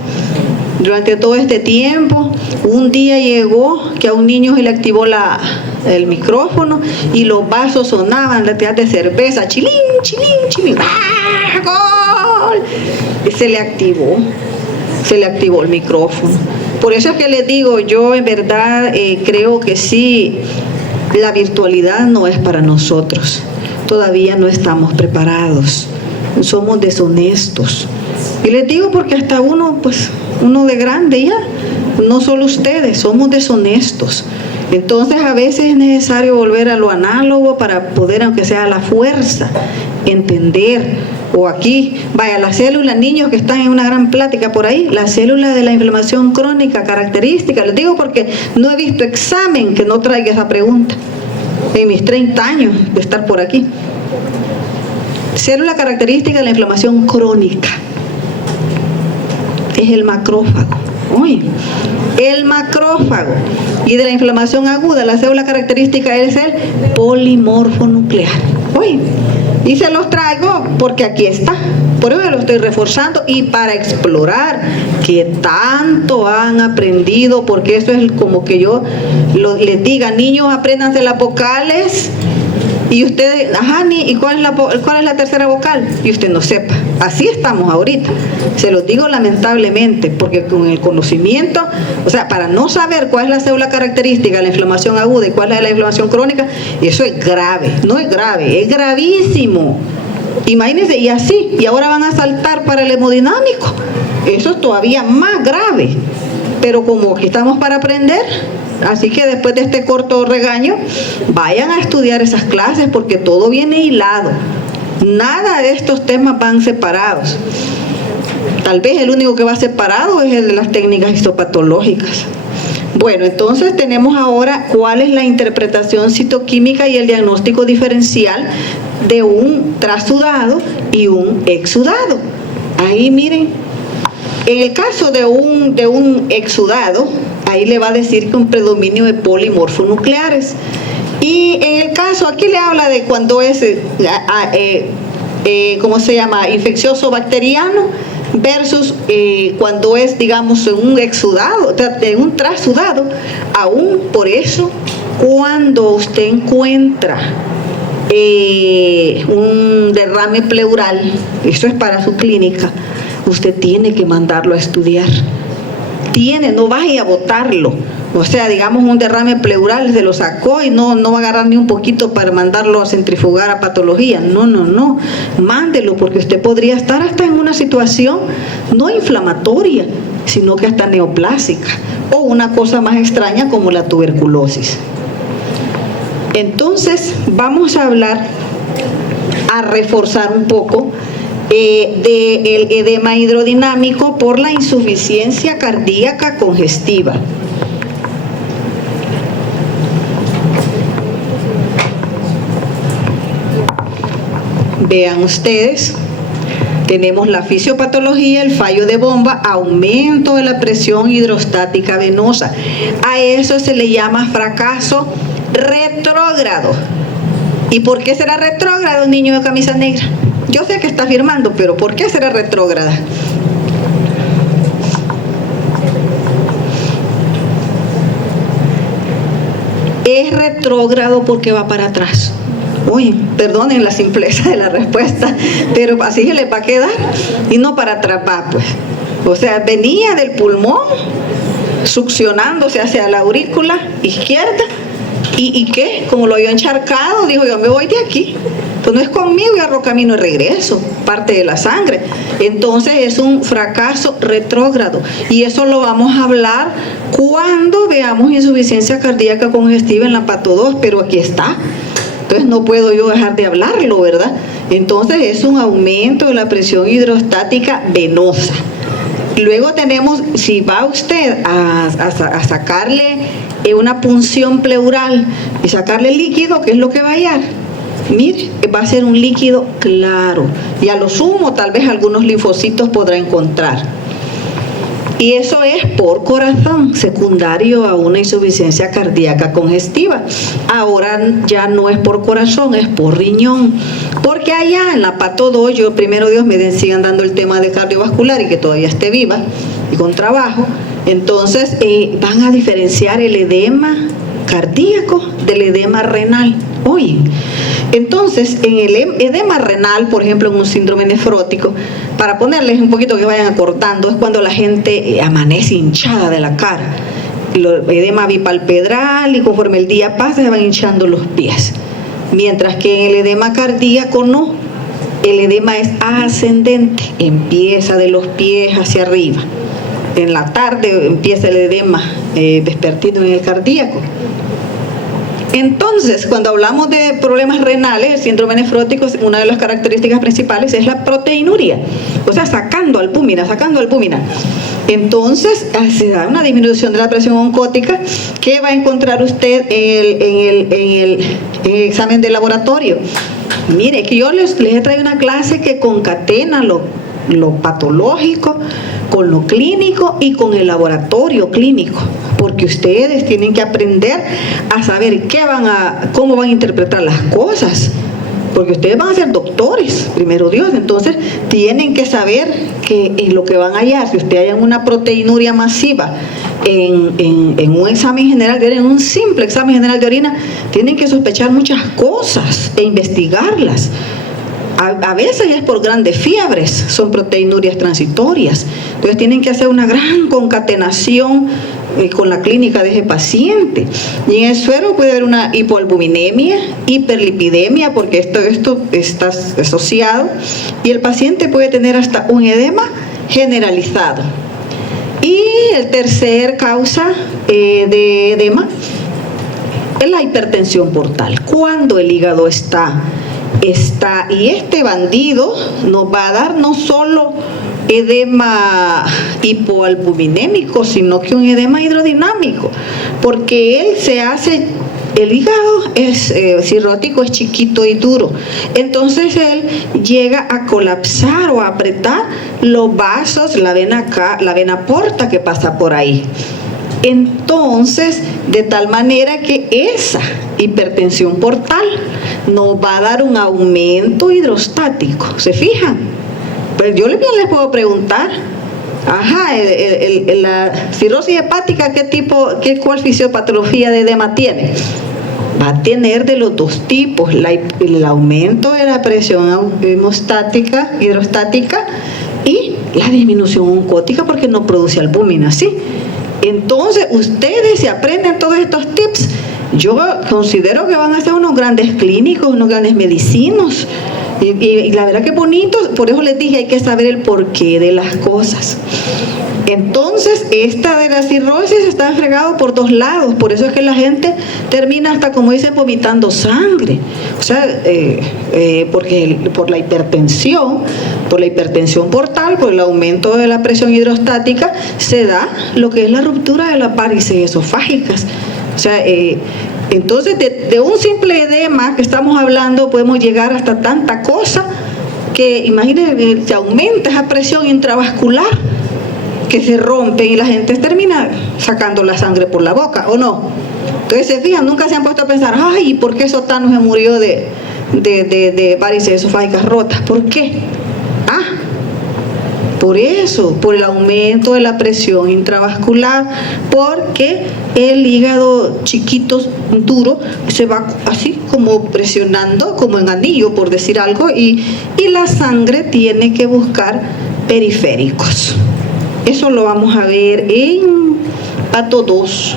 durante todo este tiempo, un día llegó que a un niño se le activó el micrófono y los vasos sonaban, latas de cerveza, chilín, chilín, chilín, ¡ah, gol! Y se le activó el micrófono. Por eso es que les digo, yo en verdad creo que sí, la virtualidad no es para nosotros. Todavía no estamos preparados, somos deshonestos. Y les digo porque hasta uno de grande ya, no solo ustedes, somos deshonestos. Entonces a veces es necesario volver a lo análogo para poder, aunque sea a la fuerza, entender. O aquí, vaya, la célula, niños que están en una gran plática por ahí, la célula de la inflamación crónica característica, les digo porque no he visto examen que no traiga esa pregunta en mis 30 años de estar por aquí. Célula característica de la inflamación crónica es el macrófago. Uy, el macrófago. Y de la inflamación aguda, la célula característica es el polimorfo nuclear. Uy, y se los traigo porque aquí está, por eso lo estoy reforzando y para explorar qué tanto han aprendido, porque eso es como que yo les diga, niños, apréndanse las vocales y ustedes, ¿y cuál es la tercera vocal? Y usted no sepa. Así estamos ahorita. Se los digo lamentablemente, porque con el conocimiento, o sea, para no saber cuál es la célula característica de la inflamación aguda y cuál es la inflamación crónica, eso es grave. No es grave, es gravísimo. Imagínense, y así, y ahora van a saltar para el hemodinámico. Eso es todavía más grave. Pero como aquí estamos para aprender, así que después de este corto regaño, vayan a estudiar esas clases porque todo viene hilado. Nada de estos temas van separados. Tal vez el único que va separado es el de las técnicas histopatológicas. Bueno, entonces tenemos ahora cuál es la interpretación citoquímica y el diagnóstico diferencial de un trasudado y un exudado. Ahí miren, en el caso de un exudado, ahí le va a decir que un predominio de polimorfonucleares. Y en el caso, aquí le habla de cuando es, ¿cómo se llama?, infeccioso bacteriano versus cuando es, digamos, un exudado, un trasudado. Aún por eso, cuando usted encuentra un derrame pleural, eso es para su clínica, usted tiene que mandarlo a estudiar. No vaya a botarlo. O sea, digamos un derrame pleural se lo sacó y no va a agarrar ni un poquito para mandarlo a centrifugar a patología. No. Mándelo porque usted podría estar hasta en una situación no inflamatoria, sino que hasta neoplásica o una cosa más extraña como la tuberculosis. Entonces, vamos a hablar, a reforzar un poco del edema hidrodinámico por la insuficiencia cardíaca congestiva. Vean ustedes, Tenemos la fisiopatología, el fallo de bomba, aumento de la presión hidrostática venosa. A eso se le llama fracaso retrógrado. ¿Y por qué será retrógrado, niño de camisa negra? Yo sé que está afirmando, pero ¿por qué será retrógrada? Es retrógrado porque va para atrás. Uy, perdonen la simpleza de la respuesta, pero así se les va a quedar. Y no para atrás va, pues. O sea, venía del pulmón, succionándose hacia la aurícula izquierda. ¿Y qué? Como lo había encharcado, dijo, yo me voy de aquí. Pues no es conmigo, y agarro camino y regreso, parte de la sangre. Entonces es un fracaso retrógrado. Y eso lo vamos a hablar cuando veamos insuficiencia cardíaca congestiva en la pato 2, pero aquí está. Entonces no puedo yo dejar de hablarlo, ¿verdad? Entonces es un aumento de la presión hidrostática venosa. Luego tenemos, si va usted a sacarle una punción pleural y sacarle líquido, ¿qué es lo que va a hallar? Mire, va a ser un líquido claro. Y a lo sumo, tal vez algunos linfocitos podrá encontrar. Y eso es por corazón, secundario a una insuficiencia cardíaca congestiva. Ahora ya no es por corazón, es por riñón. Porque allá en la pato 2, yo primero Dios me sigan dando el tema de cardiovascular y que todavía esté viva y con trabajo. Entonces van a diferenciar el edema cardíaco del edema renal. Oye, entonces en el edema renal, por ejemplo en un síndrome nefrótico, para ponerles un poquito que vayan acortando, es cuando la gente amanece hinchada de la cara, edema bipalpebral, y conforme el día pasa se van hinchando los pies. Mientras que en el edema cardíaco no, el edema es ascendente, empieza de los pies hacia arriba. En la tarde empieza el edema vespertino en el cardíaco. Entonces, cuando hablamos de problemas renales, el síndrome nefrótico, una de las características principales es la proteinuria, o sea, sacando albúmina. Entonces, se da una disminución de la presión oncótica que va a encontrar usted en el examen de laboratorio. Mire, que yo les he traído una clase que concatena lo patológico con lo clínico y con el laboratorio clínico, porque ustedes tienen que aprender a saber cómo van a interpretar las cosas, porque ustedes van a ser doctores, primero Dios. Entonces tienen que saber que en lo que van a hallar, si ustedes hallan una proteinuria masiva en un examen general de orina, en un simple examen general de orina, tienen que sospechar muchas cosas e investigarlas. A veces es por grandes fiebres, son proteinurias transitorias. Entonces tienen que hacer una gran concatenación con la clínica de ese paciente. Y en el suero puede haber una hipoalbuminemia, hiperlipidemia, porque esto está asociado. Y el paciente puede tener hasta un edema generalizado. Y el tercer causa de edema es la hipertensión portal. Cuando el hígado está y este bandido nos va a dar no solo edema hipoalbuminémico, sino que un edema hidrodinámico, porque el hígado es cirrótico, es chiquito y duro. Entonces él llega a colapsar o a apretar los vasos, la vena porta que pasa por ahí. Entonces, de tal manera que esa hipertensión portal nos va a dar un aumento hidrostático. ¿Se fijan? Pues yo les puedo preguntar, la cirrosis hepática, ¿cuál fisiopatología de edema tiene? Va a tener de los dos tipos, el aumento de la presión hidrostática y la disminución oncótica, porque no produce albúmina, ¿sí? Entonces, ustedes se aprenden todos estos tips, yo considero que van a ser unos grandes clínicos, unos grandes medicinos. Y la verdad que bonito, por eso les dije, hay que saber el porqué de las cosas. Entonces, esta de la cirrosis está fregado por dos lados, por eso es que la gente termina hasta, como dicen, vomitando sangre. O sea, porque por la hipertensión portal, por el aumento de la presión hidrostática, se da lo que es la ruptura de las varices esofágicas. O sea, entonces de un simple edema que estamos hablando podemos llegar hasta tanta cosa que imagínense, se aumenta esa presión intravascular, que se rompe y la gente termina sacando la sangre por la boca, ¿o no? Entonces se fijan, nunca se han puesto a pensar, ay, ¿por qué Sotano se murió de varices esofágicas rotas? ¿Por qué? Por eso, por el aumento de la presión intravascular, porque el hígado chiquito, duro, se va así como presionando, como en anillo, por decir algo, y la sangre tiene que buscar periféricos. Eso lo vamos a ver en Pato 2.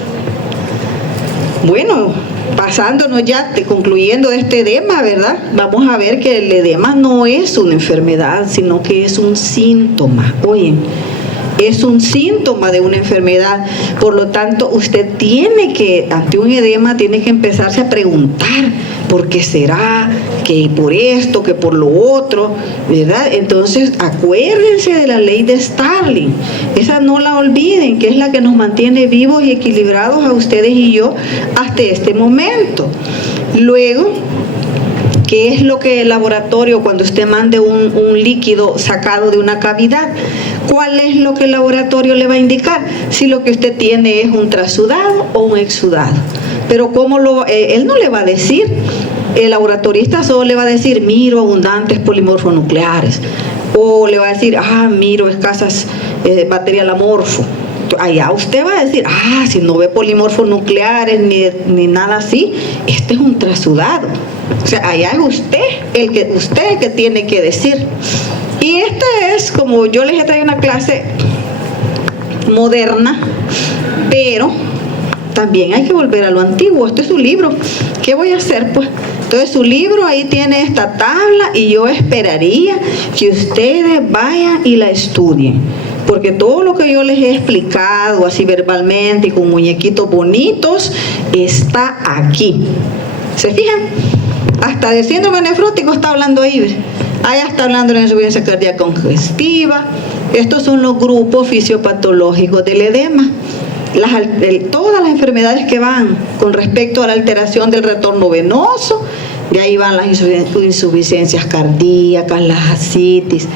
Bueno, pasándonos ya, concluyendo este edema, ¿verdad? Vamos a ver que el edema no es una enfermedad, sino que es un síntoma. Oye, es un síntoma de una enfermedad. Por lo tanto, usted tiene que, ante un edema, tiene que empezarse a preguntar, ¿por qué será? ¿Que por esto? ¿Que por lo otro? ¿Verdad? Entonces, acuérdense de la ley de Starling. Esa no la olviden, que es la que nos mantiene vivos y equilibrados a ustedes y yo hasta este momento. Luego, ¿qué es lo que el laboratorio, cuando usted mande un líquido sacado de una cavidad, cuál es lo que el laboratorio le va a indicar? Si lo que usted tiene es un trasudado o un exudado. Pero él no le va a decir, el laboratorista solo le va a decir, miro abundantes polimorfonucleares, o le va a decir, miro escasas material amorfo. Allá usted va a decir, si no ve polimorfonucleares ni nada así, este es un trasudado. O sea, allá es usted el que tiene que decir. Y esta es, como yo les he traído una clase moderna, pero también hay que volver a lo antiguo. Este es su libro. ¿Qué voy a hacer, pues? Entonces su libro ahí tiene esta tabla y yo esperaría que ustedes vayan y la estudien. Porque todo lo que yo les he explicado así verbalmente y con muñequitos bonitos está aquí. ¿Se fijan? Hasta de síndrome nefrótico está hablando ahí. Allá está hablando de la insuficiencia cardíaca congestiva. Estos son los grupos fisiopatológicos del edema. Todas las enfermedades que van con respecto a la alteración del retorno venoso, de ahí van las insuficiencias cardíacas, las ascitis,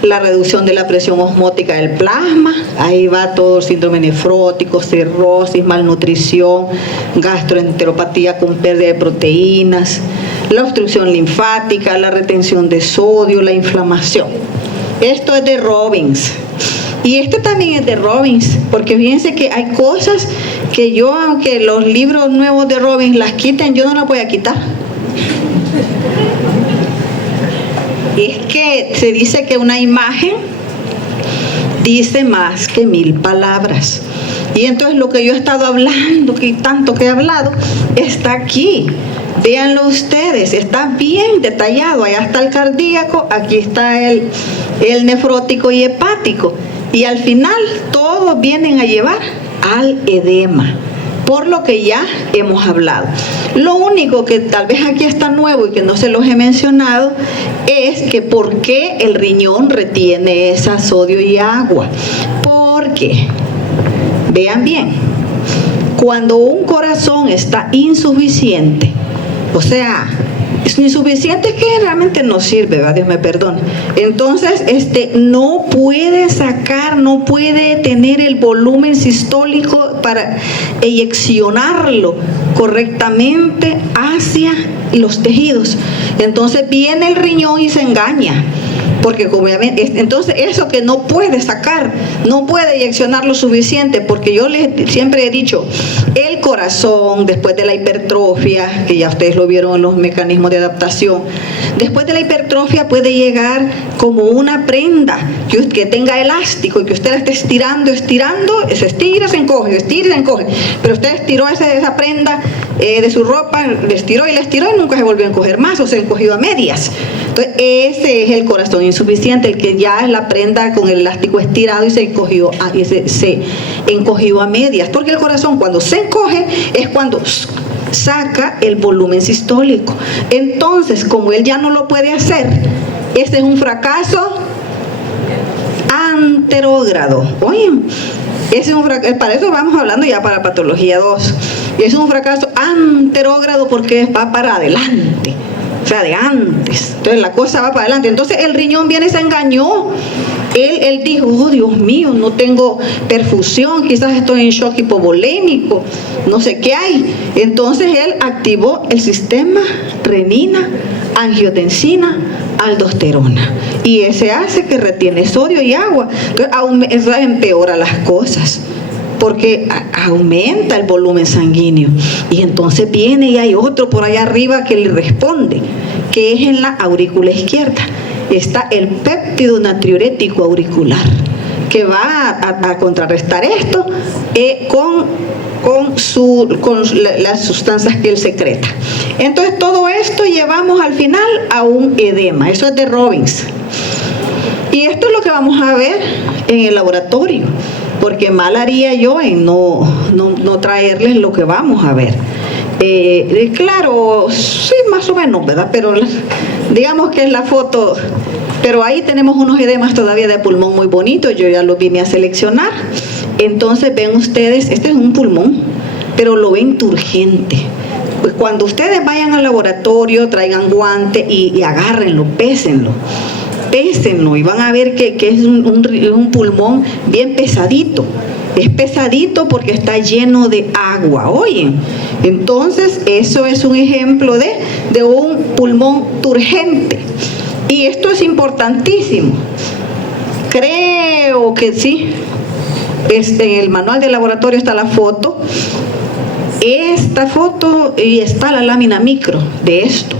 la reducción de la presión osmótica del plasma, ahí va todo el síndrome nefrótico, cirrosis, malnutrición, gastroenteropatía con pérdida de proteínas, la obstrucción linfática, la retención de sodio, la inflamación. Esto es de Robbins. Y este también es de Robbins, porque fíjense que hay cosas que yo, aunque los libros nuevos de Robbins las quiten, yo no las voy a quitar. Es que se dice que una imagen dice más que 1000 palabras. Y entonces lo que yo he estado hablando, que tanto que he hablado, está aquí. Véanlo ustedes, está bien detallado. Allá está el cardíaco, aquí está el nefrótico y hepático. Y al final todos vienen a llevar al edema, por lo que ya hemos hablado. Lo único que tal vez aquí está nuevo y que no se los he mencionado es que por qué el riñón retiene esa sodio y agua. Porque, vean bien, cuando un corazón está insuficiente, o sea, es insuficiente, que realmente no sirve, ¿verdad? Dios me perdone. Entonces, no puede sacar, no puede tener el volumen sistólico para eyeccionarlo correctamente hacia los tejidos. Entonces viene el riñón y se engaña. Porque entonces eso que no puede sacar, no puede eyeccionar lo suficiente, porque yo siempre he dicho, el corazón, después de la hipertrofia, que ya ustedes lo vieron en los mecanismos de adaptación, después de la hipertrofia puede llegar como una prenda que tenga elástico y que usted la esté estirando, se estira, se encoge, pero usted estiró esa prenda de su ropa, le estiró y nunca se volvió a encoger más, o se encogió a medias. Entonces ese es el corazón insuficiente, el que ya es la prenda con el elástico estirado y se encogió a medias, porque el corazón cuando se encoge es cuando saca el volumen sistólico. Entonces, como él ya no lo puede hacer, ese es un fracaso anterógrado. Oye, para eso vamos hablando ya para patología 2. Es un fracaso anterógrado porque va para adelante. o sea, de antes. Entonces la cosa va para adelante. Entonces el riñón viene y se engañó. Él dijo, oh Dios mío, no tengo perfusión, quizás estoy en shock hipovolémico, no sé qué hay. Entonces él activó el sistema renina, angiotensina, aldosterona. Y ese hace que retiene sodio y agua. Entonces eso empeora las cosas, porque aumenta el volumen sanguíneo. Y entonces viene y hay otro por allá arriba que le responde, que es en la aurícula izquierda. Está el péptido natriurético auricular, que va a contrarrestar esto con las sustancias que él secreta. Entonces todo esto llevamos al final a un edema. Eso es de Robbins. Y esto es lo que vamos a ver en el laboratorio, porque mal haría yo en no traerles lo que vamos a ver. Claro, sí, más o menos, ¿verdad? Pero digamos que es la foto, pero ahí tenemos unos edemas todavía de pulmón muy bonitos, yo ya los vine a seleccionar. Entonces ven ustedes, este es un pulmón, pero lo ven turgente. Pues cuando ustedes vayan al laboratorio, traigan guante y agárrenlo, pésenlo y van a ver que es un pulmón bien pesadito. Es pesadito porque está lleno de agua, oye. Entonces eso es un ejemplo de un pulmón turgente. Y esto es importantísimo. Creo que sí. En el manual de laboratorio está la foto. Esta foto y está la lámina micro de esto.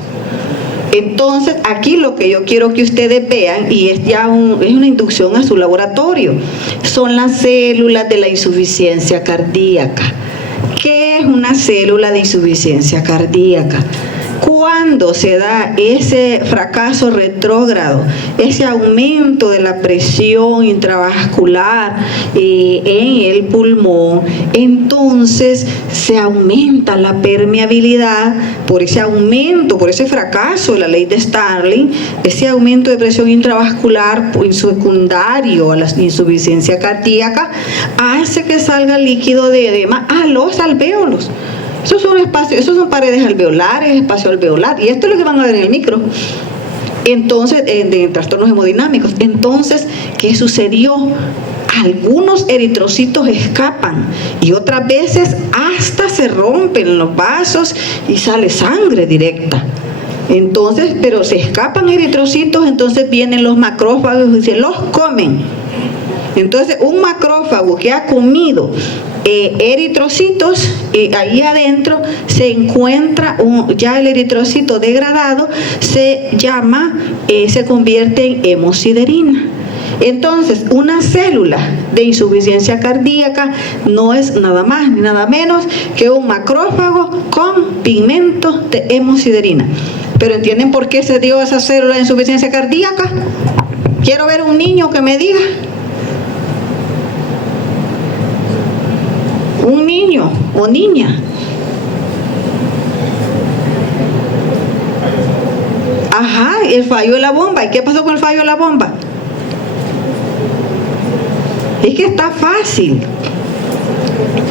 Entonces aquí lo que yo quiero que ustedes vean, y es ya es una inducción a su laboratorio, son las células de la insuficiencia cardíaca. ¿Qué es una célula de insuficiencia cardíaca? Cuando se da ese fracaso retrógrado, ese aumento de la presión intravascular en el pulmón, entonces se aumenta la permeabilidad por ese aumento, por ese fracaso de la ley de Starling, ese aumento de presión intravascular secundario a la insuficiencia cardíaca, hace que salga líquido de edema a los alvéolos. Esos son espacios, esos son paredes alveolares, espacio alveolar, y esto es lo que van a ver en el micro. Entonces, de trastornos hemodinámicos. Entonces, ¿qué sucedió? Algunos eritrocitos escapan y otras veces hasta se rompen los vasos y sale sangre directa. Entonces, pero se escapan eritrocitos, entonces vienen los macrófagos y se los comen. Entonces, un macrófago que ha comido eritrocitos, ahí adentro se encuentra ya el eritrocito degradado, se convierte en hemosiderina. Entonces, una célula de insuficiencia cardíaca no es nada más ni nada menos que un macrófago con pigmento de hemosiderina. ¿Pero entienden por qué se dio esa célula de insuficiencia cardíaca? Quiero ver un niño que me diga. Un niño o niña. Ajá, el fallo de la bomba. ¿Y qué pasó con el fallo de la bomba? Es que está fácil.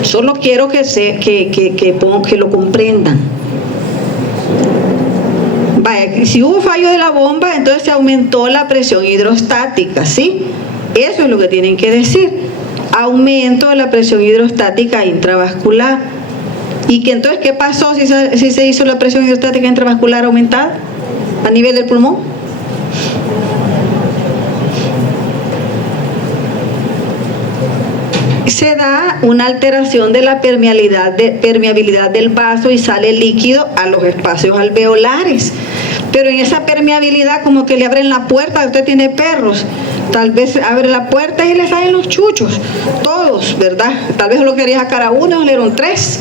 Solo quiero que lo comprendan. Vaya, si hubo fallo de la bomba, entonces se aumentó la presión hidrostática, ¿sí? Eso es lo que tienen que decir. Aumento de la presión hidrostática intravascular. ¿Y que entonces qué pasó si se hizo la presión hidrostática intravascular aumentada a nivel del pulmón? Se da una alteración de la permeabilidad del vaso y sale líquido a los espacios alveolares. Pero en esa permeabilidad, como que le abren la puerta, usted tiene perros, tal vez abre la puerta y le salen los chuchos, todos, ¿verdad? Tal vez lo quería sacar a uno, le dieron 3.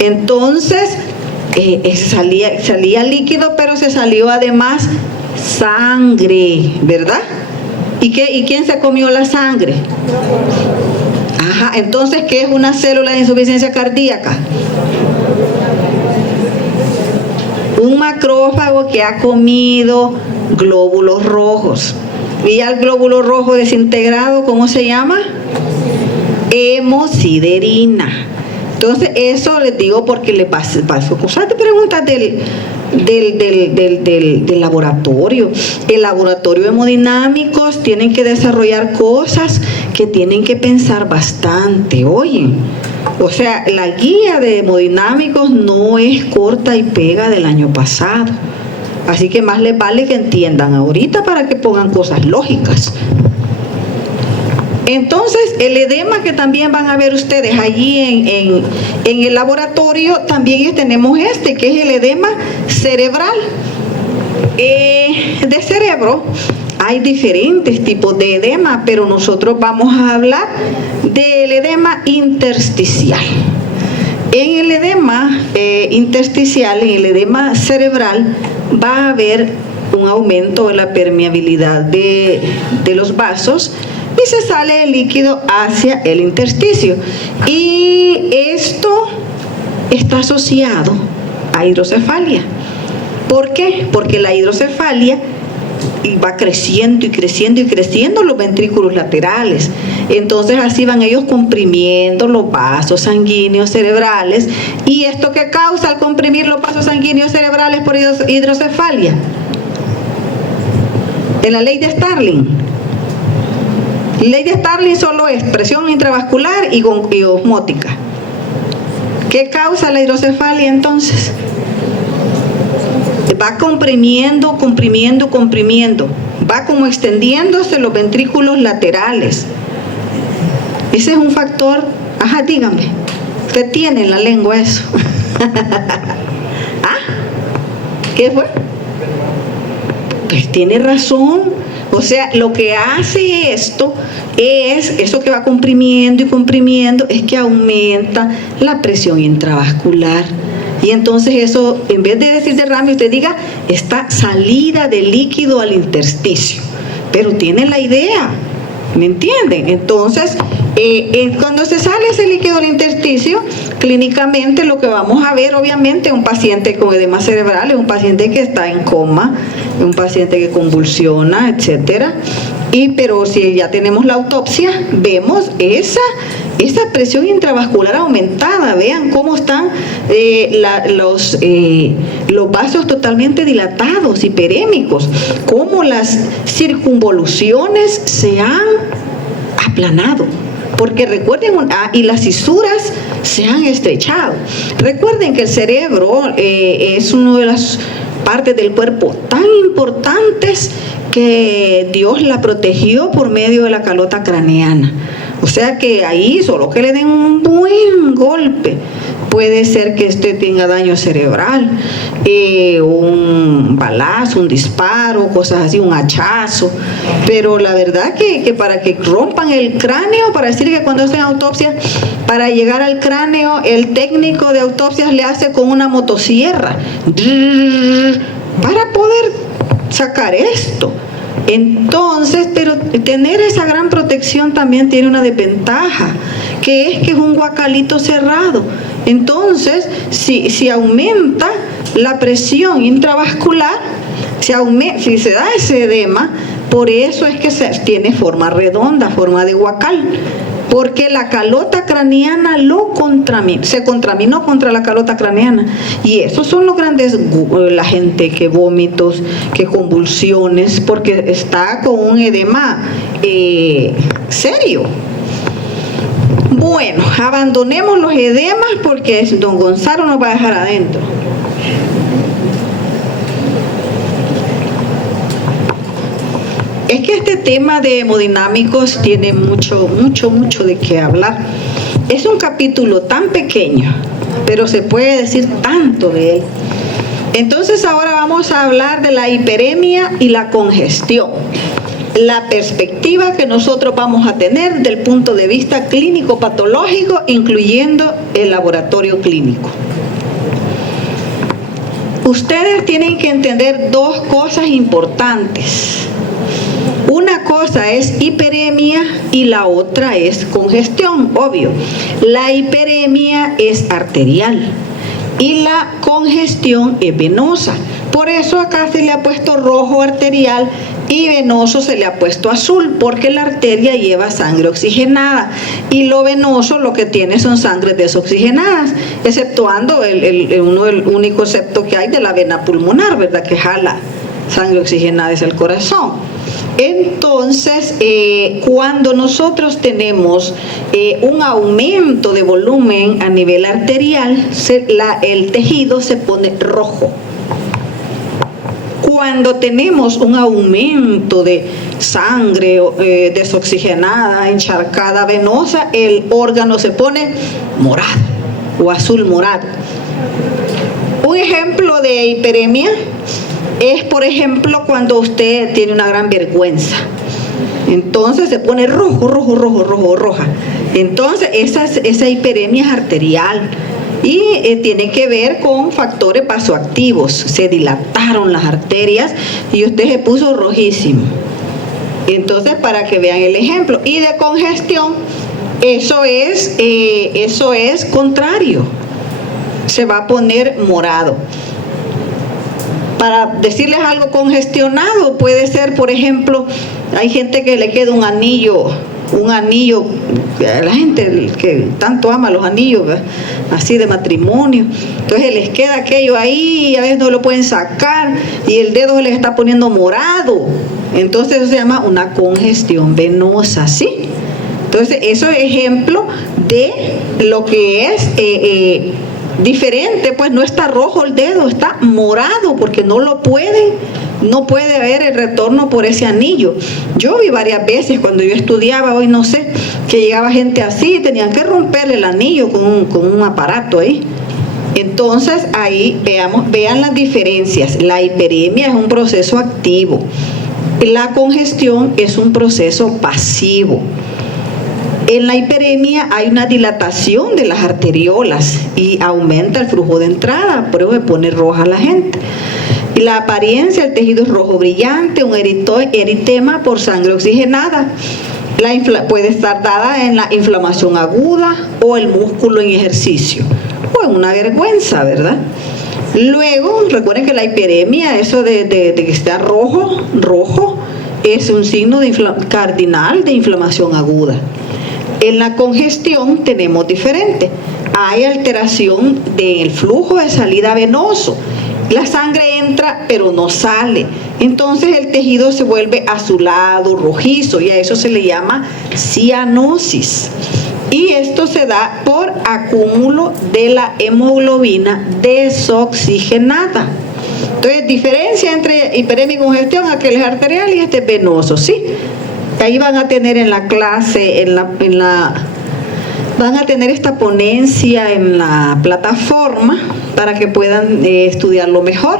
Entonces, salía líquido, pero se salió además sangre, ¿verdad? ¿Y quién se comió la sangre? Ajá, entonces, ¿qué es una célula de insuficiencia cardíaca? Un macrófago que ha comido glóbulos rojos. Y al glóbulo rojo desintegrado, ¿cómo se llama? Hemosiderina. Entonces, eso les digo porque les va a causar preguntas del laboratorio. El laboratorio de hemodinámicos tienen que desarrollar cosas que tienen que pensar bastante. Oye, o sea, la guía de hemodinámicos no es corta y pega del año pasado. Así que más les vale que entiendan ahorita para que pongan cosas lógicas. Entonces, el edema que también van a ver ustedes allí en el laboratorio, también tenemos que es el edema cerebral. De cerebro hay diferentes tipos de edema, pero nosotros vamos a hablar del edema intersticial. En el edema intersticial, en el edema cerebral, va a haber un aumento de la permeabilidad de los vasos y se sale el líquido hacia el intersticio. Y esto está asociado a hidrocefalia. ¿Por qué? Porque la hidrocefalia va creciendo y creciendo y creciendo los ventrículos laterales. Entonces así van ellos comprimiendo los vasos sanguíneos cerebrales. ¿Y esto qué causa al comprimir los vasos sanguíneos cerebrales por hidrocefalia? En la ley de Starling. La ley de Starling solo es presión intravascular y osmótica. ¿Qué causa la hidrocefalia entonces? Va comprimiendo, comprimiendo, comprimiendo. Va como extendiéndose los ventrículos laterales. Ese es un factor. Ajá, dígame. Usted tiene en la lengua eso. ¿Ah? ¿Qué fue? Pues tiene razón. O sea, lo que hace esto es, eso que va comprimiendo y comprimiendo, es que aumenta la presión intravascular. Y entonces eso, en vez de decir derrame, usted diga, está salida de líquido al intersticio. Pero tienen la idea, ¿me entienden? Entonces, cuando se sale ese líquido al intersticio, clínicamente lo que vamos a ver, obviamente, un paciente con edema cerebral es un paciente que está en coma, un paciente que convulsiona, etcétera. Pero si ya tenemos la autopsia, vemos esa presión intravascular aumentada. Vean cómo están los vasos totalmente dilatados, hiperémicos, cómo las circunvoluciones se han aplanado. Porque recuerden, y las fisuras se han estrechado. Recuerden que el cerebro es una de las partes del cuerpo tan importantes que Dios la protegió por medio de la calota craneana. O sea que ahí, solo que le den un buen golpe, puede ser que tenga daño cerebral, un balazo, un disparo, cosas así, un hachazo. Pero la verdad que para que rompan el cráneo, para decir que cuando hacen autopsia, para llegar al cráneo, el técnico de autopsias le hace con una motosierra para poder sacar esto. Entonces, pero tener esa gran protección también tiene una desventaja, que es un guacalito cerrado. Entonces, si aumenta la presión intravascular, si se da ese edema, por eso es que tiene forma redonda, forma de guacal, porque la calota craneana se contaminó contra la calota craneana. Y esos son los grandes, la gente que vómitos, que convulsiones, porque está con un edema serio. Bueno, abandonemos los edemas porque don Gonzalo nos va a dejar adentro. Es que este tema de hemodinámicos tiene mucho de qué hablar. Es un capítulo tan pequeño, pero se puede decir tanto de él. Entonces ahora vamos a hablar de la hiperemia y la congestión. La perspectiva que nosotros vamos a tener desde el punto de vista clínico-patológico, incluyendo el laboratorio clínico. Ustedes tienen que entender dos cosas importantes. Una cosa es hiperemia y la otra es congestión, obvio. La hiperemia es arterial y la congestión es venosa. Por eso acá se le ha puesto rojo arterial Y venoso se le ha puesto azul porque la arteria lleva sangre oxigenada y lo venoso lo que tiene son sangres desoxigenadas, exceptuando el único excepto que hay de la vena pulmonar, ¿verdad? Que jala sangre oxigenada es el corazón. Entonces, cuando nosotros tenemos un aumento de volumen a nivel arterial, el tejido se pone rojo. Cuando tenemos un aumento de sangre desoxigenada, encharcada, venosa, el órgano se pone morado o azul morado. Un ejemplo de hiperemia es, por ejemplo, cuando usted tiene una gran vergüenza. Entonces se pone roja. Entonces esa hiperemia es arterial. Y tiene que ver con factores vasoactivos. Se dilataron las arterias y usted se puso rojísimo. Entonces, para que vean el ejemplo. Y de congestión, eso es contrario. Se va a poner morado. Para decirles algo congestionado, puede ser, por ejemplo, hay gente que le queda un anillo, la gente que tanto ama los anillos, ¿verdad? Así de matrimonio, entonces les queda aquello ahí y a veces no lo pueden sacar y el dedo se les está poniendo morado, entonces eso se llama una congestión venosa, ¿sí? Entonces eso es ejemplo de lo que es diferente, pues no está rojo el dedo, está morado porque no puede haber el retorno por ese anillo. Yo vi varias veces cuando yo estudiaba, hoy no sé, que llegaba gente así, tenían que romperle el anillo con un aparato ahí. Entonces ahí vean las diferencias. La hiperemia es un proceso activo, la congestión es un proceso pasivo. En la hiperemia hay una dilatación de las arteriolas y aumenta el flujo de entrada, por eso se pone roja la gente. Y la apariencia, el tejido es rojo brillante, un eritema por sangre oxigenada. Puede estar dada en la inflamación aguda o el músculo en ejercicio o en una vergüenza, ¿verdad? Luego, recuerden que la hiperemia, eso de que está rojo, es un signo cardinal de inflamación aguda. En la congestión tenemos diferente. Hay alteración del flujo de salida venoso. La sangre entra pero no sale. Entonces el tejido se vuelve azulado, rojizo y a eso se le llama cianosis. Y esto se da por acúmulo de la hemoglobina desoxigenada. Entonces, diferencia entre hiperemia y congestión, aquel es arterial y este es venoso, ¿sí? Ahí van a tener en la clase, van a tener esta ponencia en la plataforma para que puedan estudiarlo mejor.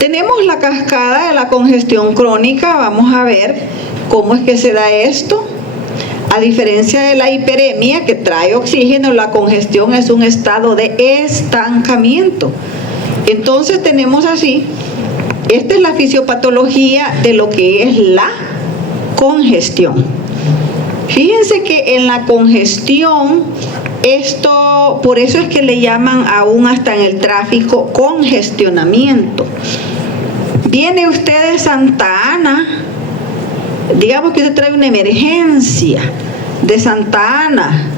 Tenemos la cascada de la congestión crónica, vamos a ver cómo es que se da esto. A diferencia de la hiperemia que trae oxígeno, la congestión es un estado de estancamiento. Entonces tenemos así. Esta es la fisiopatología de lo que es la congestión. Fíjense que en la congestión, por eso es que le llaman aún hasta en el tráfico congestionamiento. Viene usted de Santa Ana, digamos que usted trae una emergencia de Santa Ana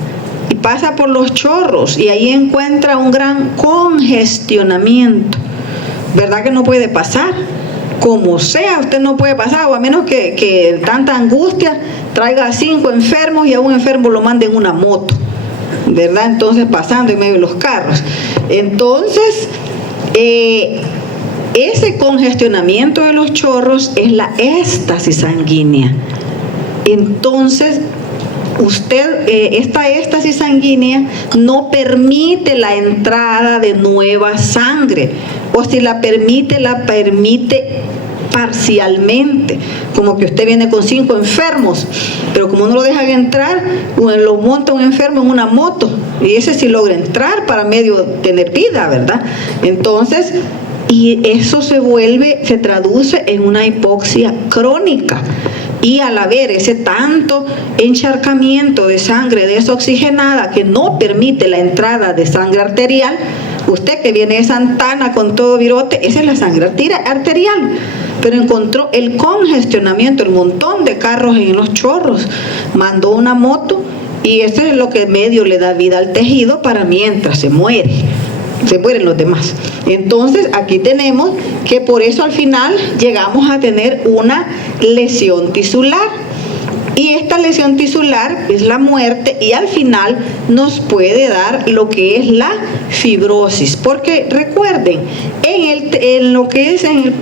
y pasa por Los Chorros y ahí encuentra un gran congestionamiento. ¿Verdad que no puede pasar? Como sea, usted no puede pasar, o a menos que tanta angustia traiga 5 enfermos y a un enfermo lo mande en una moto, ¿verdad? Entonces pasando en medio de los carros. Entonces, ese congestionamiento de Los Chorros es la éstasis sanguínea. Entonces, esta éstasis sanguínea no permite la entrada de nueva sangre, o si la permite parcialmente, como que usted viene con 5 enfermos, pero como no lo dejan entrar, lo monta un enfermo en una moto, y ese sí logra entrar para medio tener vida, ¿verdad? Entonces, y eso se traduce en una hipoxia crónica. Y al haber ese tanto encharcamiento de sangre desoxigenada que no permite la entrada de sangre arterial, usted que viene de Santa Ana con todo virote, esa es la sangre arterial. pero encontró el congestionamiento, el montón de carros en los chorros. Mandó una moto y eso es lo que medio le da vida al tejido para mientras se mueren los demás. Entonces aquí tenemos que por eso al final llegamos a tener una lesión tisular. Y esta lesión tisular es la muerte y al final nos puede dar lo que es la fibrosis. Porque recuerden, en lo que es en el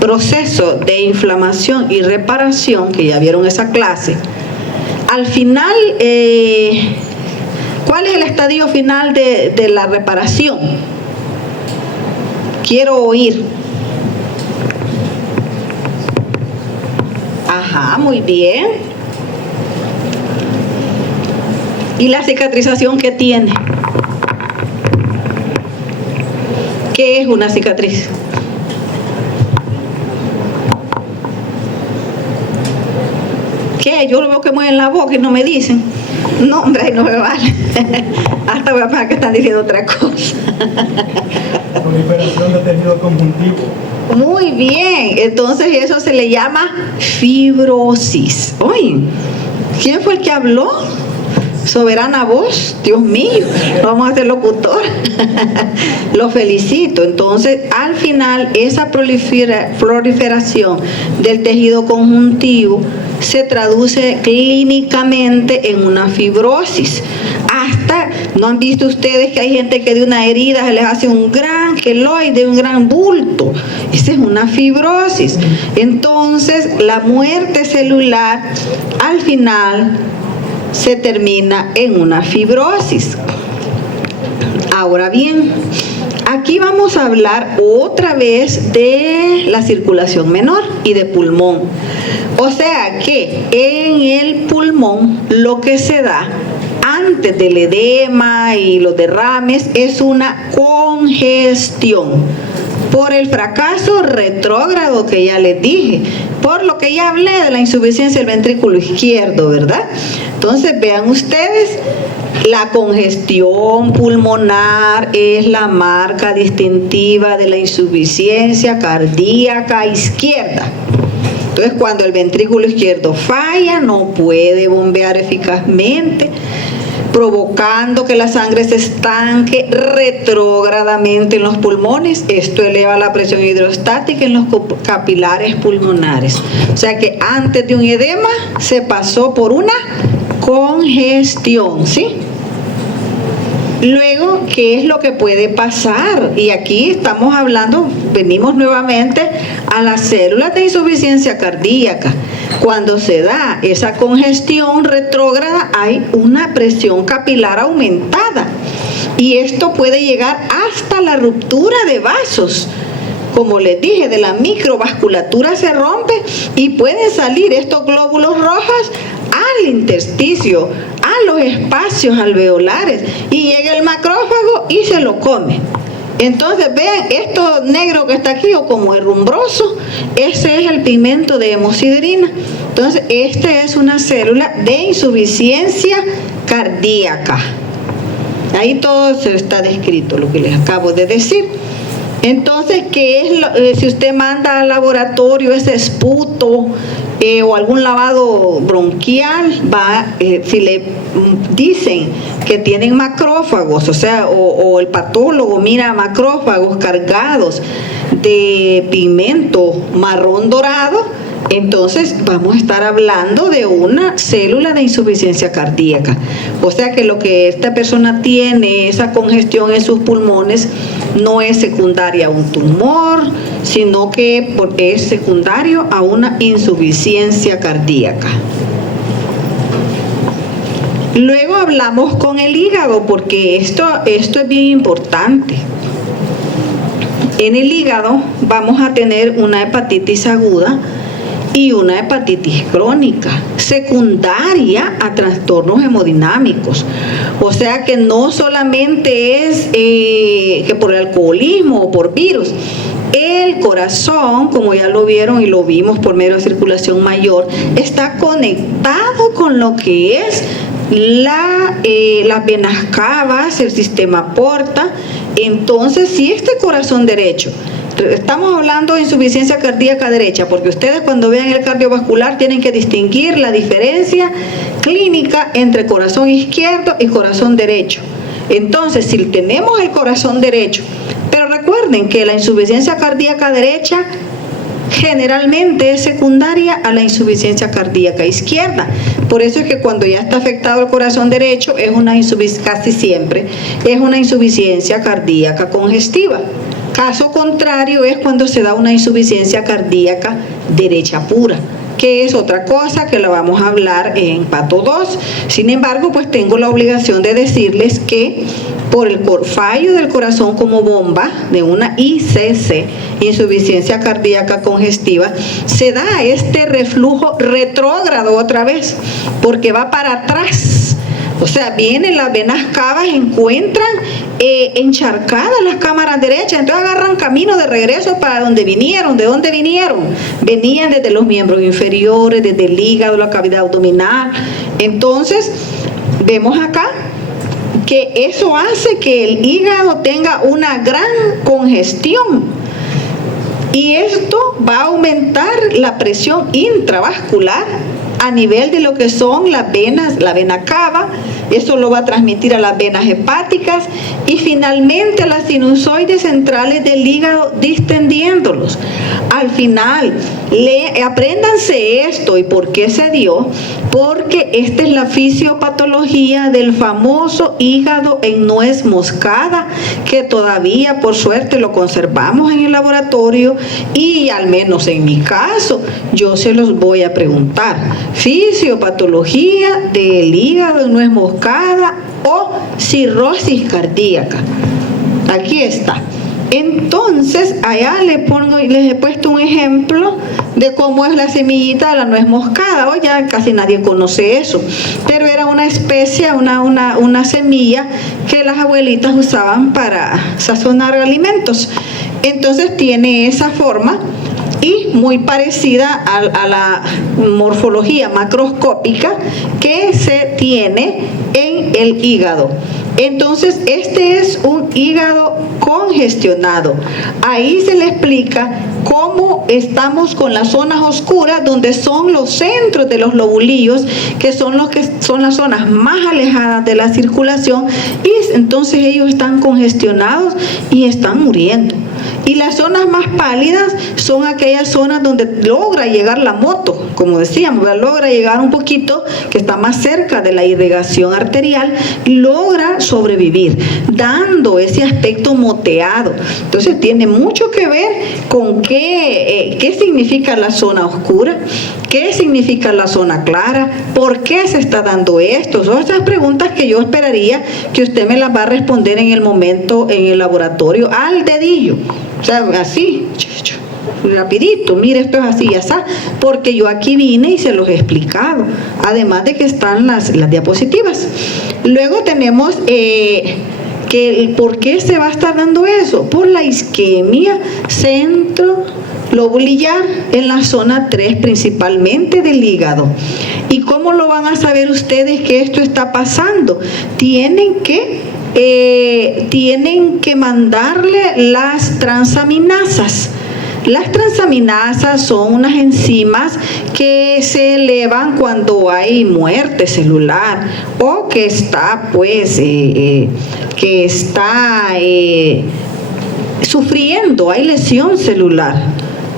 proceso de inflamación y reparación, que ya vieron esa clase, al final, ¿cuál es el estadio final de la reparación? Quiero oír. Ajá, muy bien. ¿Y la cicatrización qué tiene? ¿Qué es una cicatriz? ¿Qué? Yo lo veo que mueven la boca y no me dicen. No, hombre, ahí no me vale. Hasta voy a pensar que están diciendo otra cosa. Proliferación de tejido conjuntivo. Muy bien, entonces eso se le llama fibrosis. Oye, ¿quién fue el que habló? Soberana voz, Dios mío, vamos a ser locutor. Lo felicito. Entonces, al final, esa proliferación del tejido conjuntivo se traduce clínicamente en una fibrosis. Hasta, ¿no han visto ustedes que hay gente que de una herida se les hace un gran queloide, un gran bulto? Esa es una fibrosis. Entonces, la muerte celular, al final, se termina en una fibrosis. Ahora bien, aquí vamos a hablar otra vez de la circulación menor y de pulmón. O sea que en el pulmón lo que se da antes del edema y los derrames es una congestión por el fracaso retrógrado que ya les dije, por lo que ya hablé de la insuficiencia del ventrículo izquierdo, ¿verdad? Entonces vean ustedes, la congestión pulmonar es la marca distintiva de la insuficiencia cardíaca izquierda. Entonces cuando el ventrículo izquierdo falla, no puede bombear eficazmente, provocando que la sangre se estanque retrógradamente en los pulmones. Esto eleva la presión hidrostática en los capilares pulmonares. O sea que antes de un edema se pasó por una congestión, ¿sí? Luego, ¿qué es lo que puede pasar? Y aquí estamos hablando, venimos nuevamente a las células de insuficiencia cardíaca. Cuando se da esa congestión retrógrada, hay una presión capilar aumentada. Y esto puede llegar hasta la ruptura de vasos. Como les dije, de la microvasculatura se rompe y pueden salir estos glóbulos rojos al intersticio, a los espacios alveolares, y llega el macrófago y se lo come. Entonces vean, esto negro que está aquí o como herrumbroso, ese es el pigmento de hemosiderina. Entonces esta es una célula de insuficiencia cardíaca. Ahí todo se está descrito, lo que les acabo de decir. Entonces, ¿qué es si usted manda al laboratorio ese esputo o algún lavado bronquial? Si le dicen que tienen macrófagos, o sea, o el patólogo mira macrófagos cargados de pigmento marrón dorado, entonces vamos a estar hablando de una célula de insuficiencia cardíaca. O sea que lo que esta persona tiene, esa congestión en sus pulmones, no es secundaria a un tumor, sino que es secundario a una insuficiencia cardíaca. Luego hablamos con el hígado, porque esto es bien importante. En el hígado vamos a tener una hepatitis aguda y una hepatitis crónica, secundaria a trastornos hemodinámicos. O sea que no solamente es que por el alcoholismo o por virus. El corazón, como ya lo vieron y lo vimos por medio de circulación mayor, está conectado con lo que es las venas cavas, el sistema porta. Entonces, si este corazón derecho Estamos hablando de insuficiencia cardíaca derecha, porque ustedes cuando vean el cardiovascular tienen que distinguir la diferencia clínica entre corazón izquierdo y corazón derecho. Entonces, si tenemos el corazón derecho, pero recuerden que la insuficiencia cardíaca derecha generalmente es secundaria a la insuficiencia cardíaca izquierda. Por eso es que cuando ya está afectado el corazón derecho, es una casi siempre es una insuficiencia cardíaca congestiva. Caso contrario es cuando se da una insuficiencia cardíaca derecha pura, que es otra cosa que la vamos a hablar en Pato 2. Sin embargo, pues tengo la obligación de decirles que por el fallo del corazón como bomba de una ICC, insuficiencia cardíaca congestiva, se da este reflujo retrógrado otra vez, porque va para atrás. O sea, vienen las venas cavas, encuentran encharcadas las cámaras derechas, entonces agarran camino de regreso para donde vinieron. ¿De dónde vinieron? Venían desde los miembros inferiores, desde el hígado, la cavidad abdominal. Entonces, vemos acá que eso hace que el hígado tenga una gran congestión. Y esto va a aumentar la presión intravascular a nivel de lo que son las venas, la vena cava. Eso lo va a transmitir a las venas hepáticas y finalmente a las sinusoides centrales del hígado, distendiéndolos. Al final, apréndanse esto. ¿Y por qué se dio? Porque esta es la fisiopatología del famoso hígado en nuez moscada, que todavía por suerte lo conservamos en el laboratorio, y al menos en mi caso yo se los voy a preguntar: fisiopatología del hígado en nuez moscada o cirrosis cardíaca. Aquí está. Entonces, allá les he puesto un ejemplo de cómo es la semillita de la nuez moscada. Hoy ya casi nadie conoce eso, pero era una especie, una semilla que las abuelitas usaban para sazonar alimentos. Entonces tiene esa forma y muy parecida a la morfología macroscópica que se tiene en el hígado. Entonces, este es un hígado congestionado. Ahí se le explica cómo estamos con las zonas oscuras, donde son los centros de los lobulillos, que son las zonas más alejadas de la circulación, y entonces ellos están congestionados y están muriendo. Y las zonas más pálidas son aquellas zonas donde logra llegar la moto, como decíamos, logra llegar un poquito, que está más cerca de la irrigación arterial, logra sobrevivir, dando ese aspecto moteado. Entonces tiene mucho que ver con qué significa la zona oscura, qué significa la zona clara, por qué se está dando esto. Son esas preguntas que yo esperaría que usted me las va a responder en el momento en el laboratorio al dedillo. O sea, así, rapidito, mire, esto es así y así, porque yo aquí vine y se los he explicado, además de que están las diapositivas. Luego tenemos ¿por qué se va a estar dando eso? Por la isquemia centrolobulillar en la zona 3 principalmente del hígado. ¿Y cómo lo van a saber ustedes que esto está pasando? Tienen que mandarle las transaminasas. Las transaminasas son unas enzimas que se elevan cuando hay muerte celular o que está sufriendo, hay lesión celular.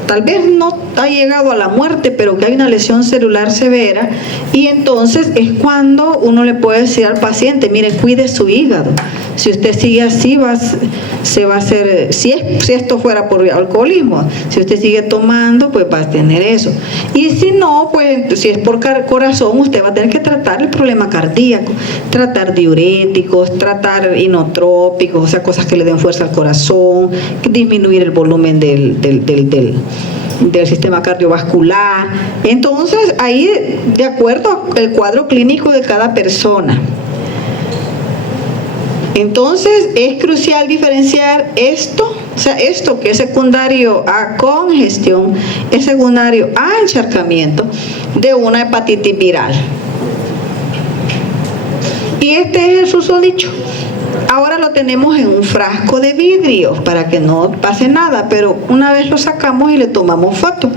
Tal vez no ha llegado a la muerte, pero que hay una lesión celular severa, y entonces es cuando uno le puede decir al paciente: mire, cuide su hígado. Si usted sigue así, se va a hacer, si esto fuera por alcoholismo, si usted sigue tomando, pues va a tener eso. Y si no, pues si es por corazón, usted va a tener que tratar el problema cardíaco, tratar diuréticos, tratar inotrópicos, o sea, cosas que le den fuerza al corazón, disminuir el volumen del sistema cardiovascular. Entonces, ahí, de acuerdo al cuadro clínico de cada persona. Entonces, es crucial diferenciar esto, o sea, esto que es secundario a congestión, es secundario a encharcamiento, de una hepatitis viral. Y este es el susodicho. Ahora lo tenemos en un frasco de vidrio para que no pase nada, pero una vez lo sacamos y le tomamos foto.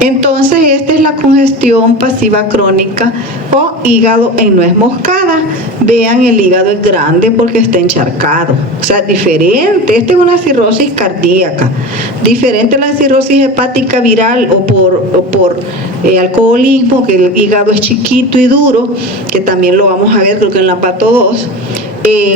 Entonces, esta es la congestión pasiva crónica o hígado en nuez moscada. Vean, el hígado es grande porque está encharcado. O sea, diferente. Esta es una cirrosis cardíaca. Diferente a la cirrosis hepática viral o por alcoholismo, que el hígado es chiquito y duro, que también lo vamos a ver, creo que en la pato 2.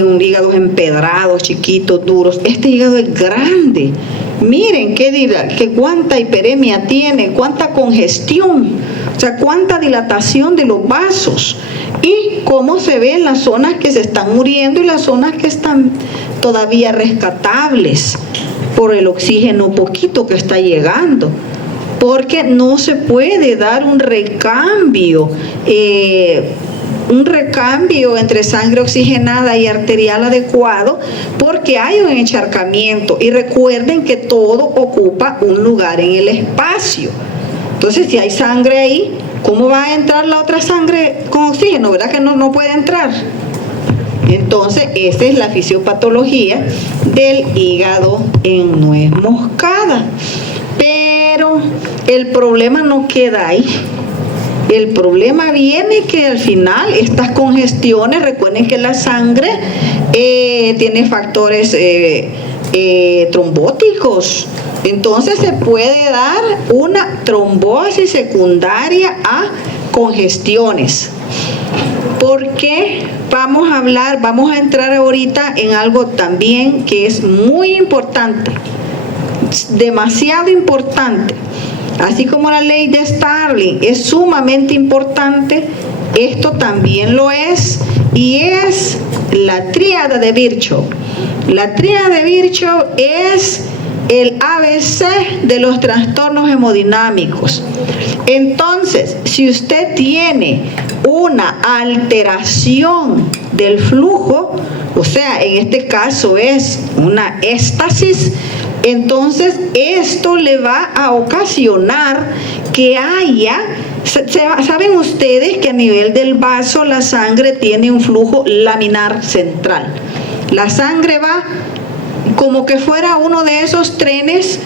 Un hígado empedrado, chiquitos, duros. Este hígado es grande. Miren que cuánta hiperemia tiene, cuánta congestión, o sea, cuánta dilatación de los vasos y cómo se ven las zonas que se están muriendo y las zonas que están todavía rescatables por el oxígeno poquito que está llegando. Porque no se puede dar un recambio entre sangre oxigenada y arterial adecuado porque hay un encharcamiento. Y recuerden que todo ocupa un lugar en el espacio. Entonces, si hay sangre ahí, ¿cómo va a entrar la otra sangre con oxígeno? ¿Verdad que no puede entrar? Entonces, esa es la fisiopatología del hígado en nuez moscada. Pero el problema no queda ahí. El problema viene que al final estas congestiones, recuerden que la sangre tiene factores trombóticos. Entonces se puede dar una trombosis secundaria a congestiones. Porque vamos a entrar ahorita en algo también que es muy importante, demasiado importante. Así como la ley de Starling es sumamente importante, esto también lo es, y es la tríada de Virchow. La tríada de Virchow es el ABC de los trastornos hemodinámicos. Entonces, si usted tiene una alteración del flujo, o sea, en este caso es una éstasis, entonces esto le va a ocasionar que haya, ¿saben ustedes que a nivel del vaso la sangre tiene un flujo laminar central? La sangre va como que fuera uno de esos trenes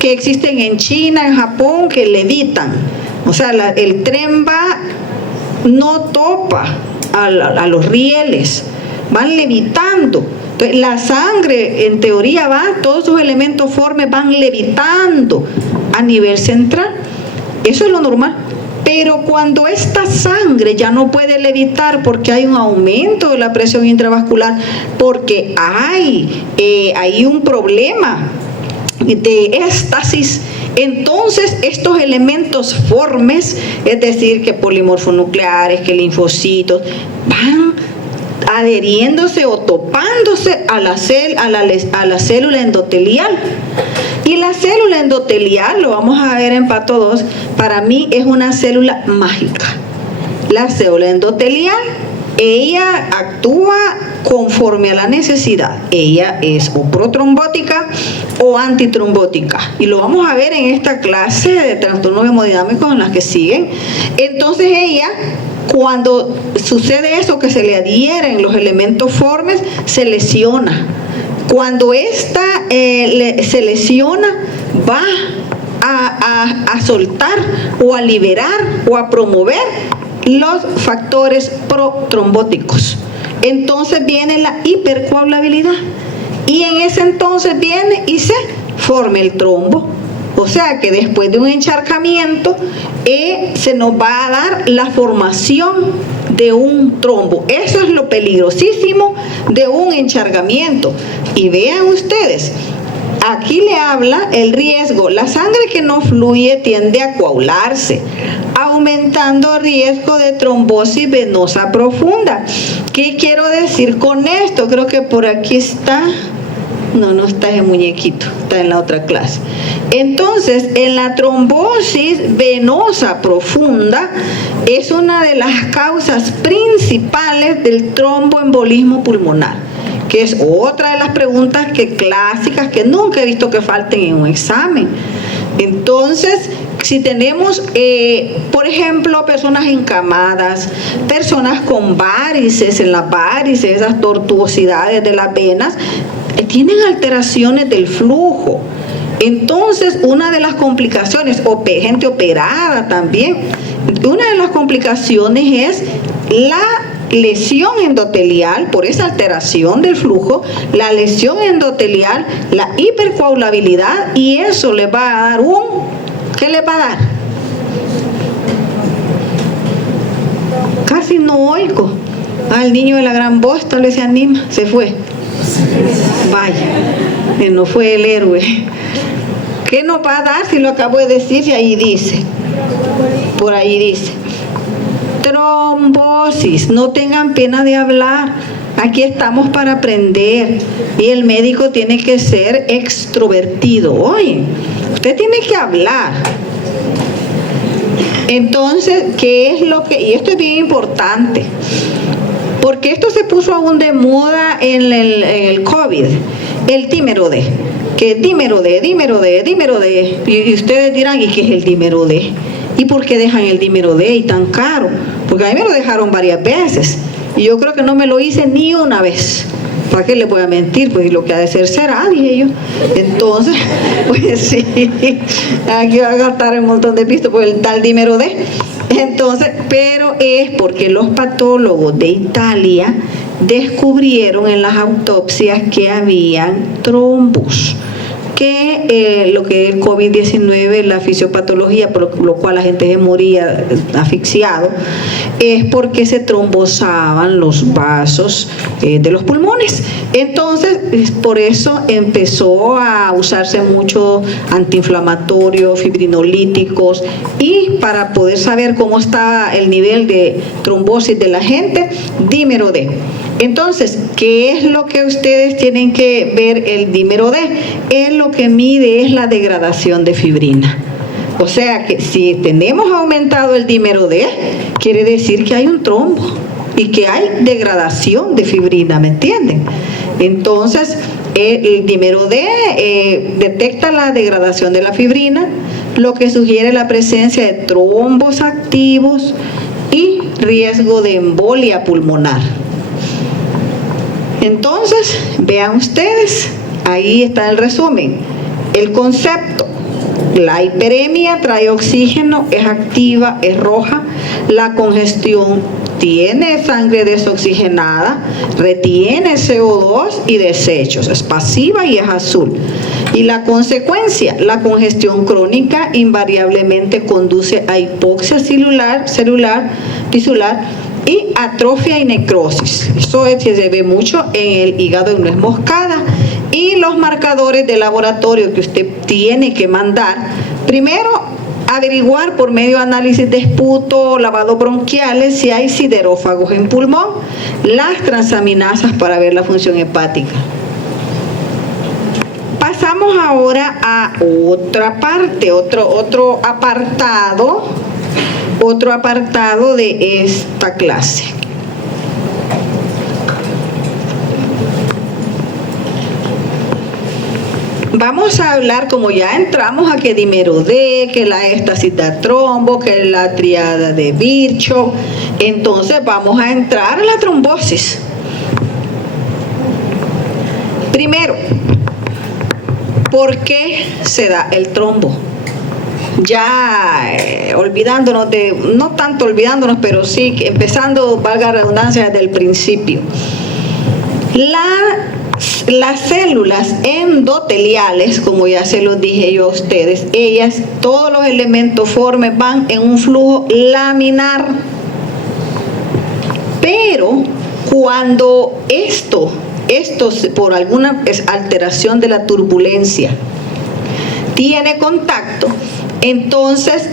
que existen en China, en Japón, que levitan. O sea, el tren va, no topa a los rieles, van levitando. Entonces, la sangre, en teoría, todos sus elementos formes van levitando a nivel central. Eso es lo normal. Pero cuando esta sangre ya no puede levitar porque hay un aumento de la presión intravascular, porque hay un problema de éstasis, entonces estos elementos formes, es decir, que polimorfonucleares, que linfocitos, van adheriéndose o topándose a la célula endotelial. Y la célula endotelial, lo vamos a ver en pato 2, para mí es una célula mágica. La célula endotelial, ella actúa conforme a la necesidad. Ella es o protrombótica o antitrombótica. Y lo vamos a ver en esta clase de trastornos hemodinámicos en las que siguen. Entonces ella, cuando sucede eso, que se le adhieren los elementos formes, se lesiona. Cuando esta se lesiona, va a soltar o a liberar o a promover los factores protrombóticos. Entonces viene la hipercoagulabilidad. Y en ese entonces viene y se forma el trombo. O sea que después de un encharcamiento se nos va a dar la formación de un trombo. Eso es lo peligrosísimo de un encharcamiento. Y vean ustedes, aquí le habla el riesgo. La sangre que no fluye tiende a coagularse, aumentando el riesgo de trombosis venosa profunda. ¿Qué quiero decir con esto? Creo que por aquí está. No está ese muñequito, está en la otra clase. Entonces, en la trombosis venosa profunda es una de las causas principales del tromboembolismo pulmonar, que es otra de las preguntas clásicas que nunca he visto que falten en un examen. Entonces, si tenemos, por ejemplo, personas encamadas, personas con varices en las varices, esas tortuosidades de las venas, tienen alteraciones del flujo. Entonces, una de las complicaciones, o gente operada también, una de las complicaciones es la lesión endotelial por esa alteración del flujo, la lesión endotelial, la hipercoagulabilidad, y eso le va a dar ¿qué le va a dar? Casi no oigo. Al niño de la gran Boston le se anima, se fue. Vaya, no fue el héroe. ¿Qué nos va a dar si lo acabo de decir? Y ahí dice, por ahí dice, trombosis. No tengan pena de hablar. Aquí estamos para aprender. Y el médico tiene que ser extrovertido. Oye, usted tiene que hablar. Entonces, ¿qué es lo que...? Y esto es bien importante, porque esto se puso aún de moda en el COVID, el dímero D. Que dímero D. Y ustedes dirán, ¿y qué es el dímero D? ¿Y por qué dejan el dímero D y tan caro? Porque a mí me lo dejaron varias veces. Y yo creo que no me lo hice ni una vez. ¿Para qué le voy a mentir? Pues lo que ha de ser será, dije yo. Entonces, pues sí, aquí va a gastar un montón de pistas por el tal dímero D. Entonces, pero es porque los patólogos de Italia descubrieron en las autopsias que habían trombos, que lo que es el COVID-19, la fisiopatología, por lo cual la gente se moría asfixiado, es porque se trombosaban los vasos de los pulmones. Entonces, por eso empezó a usarse mucho antiinflamatorios, fibrinolíticos, y para poder saber cómo está el nivel de trombosis de la gente, dímero D. Entonces, ¿qué es lo que ustedes tienen que ver? El dímero D es lo que mide es la degradación de fibrina. O sea que si tenemos aumentado el dímero D, quiere decir que hay un trombo y que hay degradación de fibrina, ¿me entienden? Entonces, el dímero D detecta la degradación de la fibrina, lo que sugiere la presencia de trombos activos y riesgo de embolia pulmonar. Entonces, vean ustedes, ahí está el resumen, el concepto. La hiperemia trae oxígeno, es activa, es roja. La congestión tiene sangre desoxigenada, retiene CO2 y desechos, es pasiva y es azul. Y la consecuencia, la congestión crónica invariablemente conduce a hipoxia tisular y atrofia y necrosis. Eso se ve mucho en el hígado y nuez moscada. Y los marcadores de laboratorio que usted tiene que mandar, primero averiguar por medio de análisis de esputo, lavado bronquiales, si hay siderófagos en pulmón, las transaminasas para ver la función hepática. Pasamos ahora a otra parte, otro apartado de esta clase. Vamos a hablar, como ya entramos a que dímero D, que la éstasis da trombo, que la triada de Virchow, entonces vamos a entrar a la trombosis. Primero, ¿por qué se da el trombo? Ya olvidándonos no tanto olvidándonos, pero sí empezando, valga la redundancia, desde el principio. Las células endoteliales, como ya se los dije yo a ustedes, ellas, todos los elementos formes van en un flujo laminar. Pero cuando esto por alguna alteración de la turbulencia tiene contacto, entonces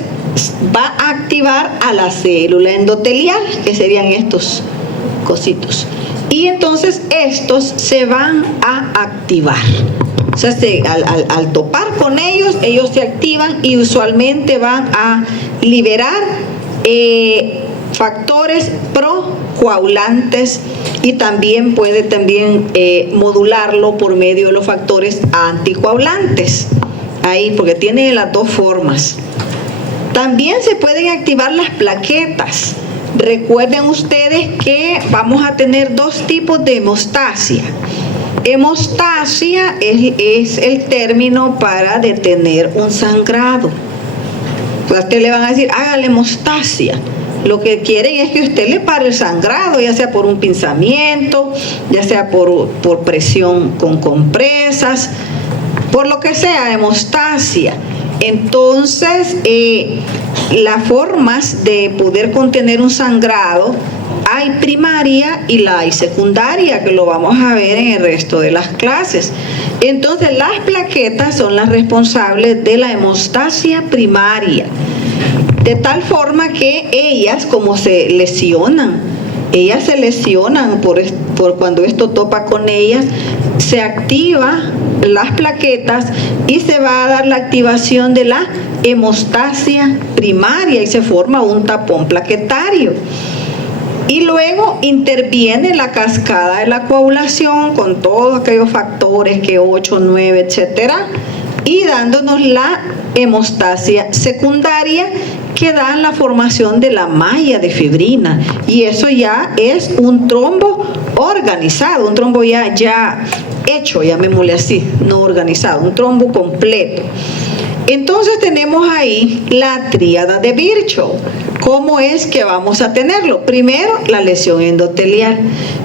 va a activar a la célula endotelial, que serían estos cositos. Y entonces estos se van a activar. O sea, al topar con ellos se activan y usualmente van a liberar factores procoagulantes, y también puede modularlo por medio de los factores anticoagulantes. Ahí, porque tiene las dos formas. También se pueden activar las plaquetas. Recuerden ustedes que vamos a tener dos tipos de hemostasia. Hemostasia es el término para detener un sangrado. A usted le van a decir, hágale hemostasia. Lo que quieren es que usted le pare el sangrado, ya sea por un pinzamiento, ya sea por presión con compresas, por lo que sea, hemostasia. Entonces, las formas de poder contener un sangrado, hay primaria y la hay secundaria, que lo vamos a ver en el resto de las clases. Entonces, las plaquetas son las responsables de la hemostasia primaria, de tal forma que ellas, como se lesionan por cuando esto topa con ellas, se activa las plaquetas y se va a dar la activación de la hemostasia primaria y se forma un tapón plaquetario. Y luego interviene la cascada de la coagulación con todos aquellos factores que 8, 9, etcétera, y dándonos la hemostasia secundaria que da la formación de la malla de fibrina, y eso ya es un trombo organizado, un trombo ya hecho, llamémosle así, no organizado, un trombo completo. Entonces tenemos ahí la tríada de Virchow. ¿Cómo es que vamos a tenerlo? Primero, la lesión endotelial,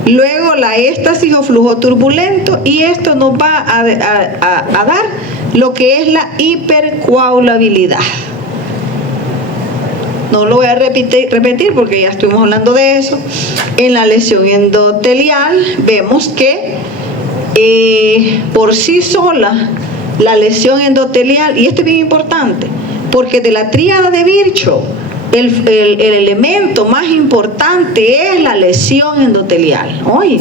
luego la éstasis o flujo turbulento, y esto nos va a dar lo que es la hipercoagulabilidad. No lo voy a repetir porque ya estuvimos hablando de eso. En la lesión endotelial vemos que por sí sola la lesión endotelial, y esto es bien importante, porque de la tríada de Virchow, el elemento más importante es la lesión endotelial. Oye,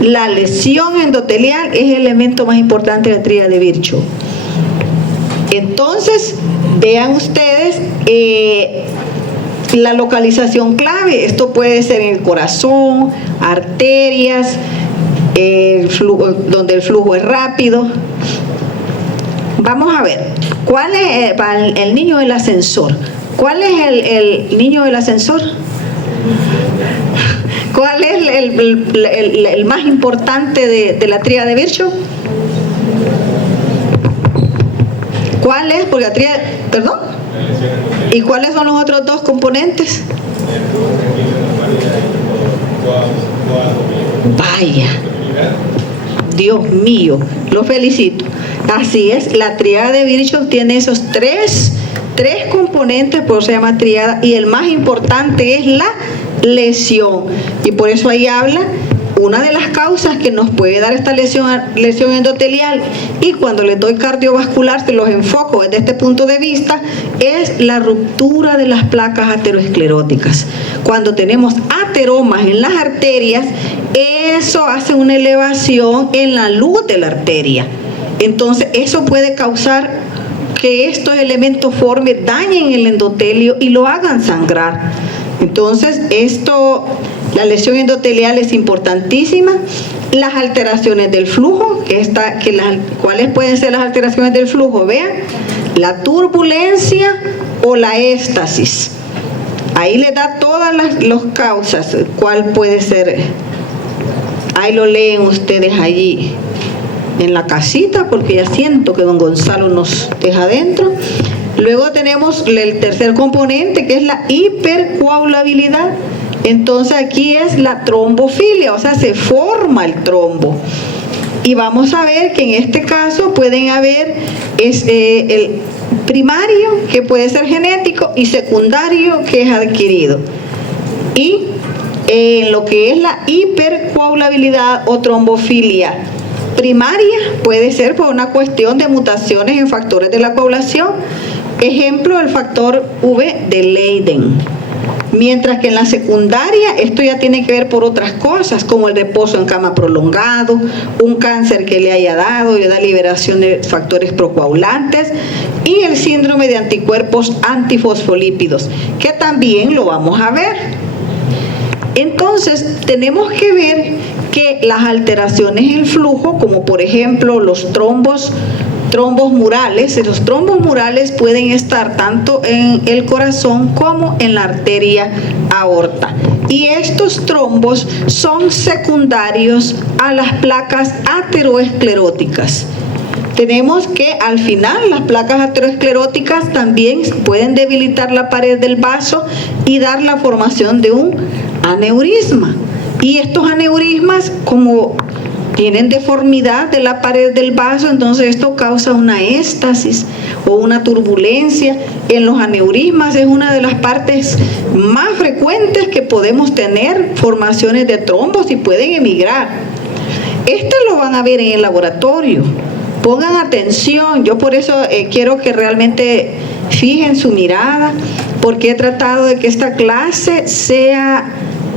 la lesión endotelial es el elemento más importante de la tríada de Virchow. Entonces, vean ustedes la localización clave. Esto puede ser en el corazón, arterias, donde el flujo es rápido. Vamos a ver, ¿cuál es para el niño del ascensor? ¿Cuál es el niño del ascensor? ¿Cuál es el más importante de la tríada de Virchow? ¿Cuál es? Porque la tríada, ¿perdón? ¿Y cuáles son los otros dos componentes? Vaya, Dios mío, lo felicito. Así es, la tríada de Virchow tiene esos tres componentes, por eso se llama tríada, y el más importante es la lesión. Y por eso ahí habla una de las causas que nos puede dar esta lesión endotelial, y cuando les doy cardiovascular, que los enfoco desde este punto de vista, es la ruptura de las placas ateroscleróticas. Cuando tenemos ateromas en las arterias, eso hace una elevación en la luz de la arteria. Entonces, eso puede causar que estos elementos dañen el endotelio y lo hagan sangrar. Entonces, la lesión endotelial es importantísima. Las alteraciones del flujo, ¿cuáles pueden ser las alteraciones del flujo? Vean, la turbulencia o la éstasis. Ahí les da todas las causas. ¿Cuál puede ser? Ahí lo leen ustedes allí en la casita, porque ya siento que don Gonzalo nos deja adentro. Luego tenemos el tercer componente, que es la hipercoagulabilidad. Entonces aquí es la trombofilia, o sea, se forma el trombo. Y vamos a ver que en este caso pueden haber el primario, que puede ser genético, y secundario, que es adquirido. Y lo que es la hipercoagulabilidad o trombofilia primaria puede ser por una cuestión de mutaciones en factores de la coagulación, ejemplo el factor V de Leiden. Mientras que en la secundaria esto ya tiene que ver por otras cosas, como el reposo en cama prolongado, un cáncer que le haya dado y da liberación de factores procoagulantes, y el síndrome de anticuerpos antifosfolípidos, que también lo vamos a ver. Entonces, tenemos que ver que las alteraciones en el flujo, como por ejemplo los trombos trombos murales. Los trombos murales pueden estar tanto en el corazón como en la arteria aorta. Y estos trombos son secundarios a las placas ateroescleróticas. Tenemos que al final las placas ateroescleróticas también pueden debilitar la pared del vaso y dar la formación de un aneurisma. Y estos aneurismas, como tienen deformidad de la pared del vaso, entonces esto causa una éstasis o una turbulencia. En los aneurismas es una de las partes más frecuentes que podemos tener formaciones de trombos y pueden emigrar. Lo van a ver en el laboratorio. Pongan atención, yo por eso quiero que realmente fijen su mirada, porque he tratado de que esta clase sea,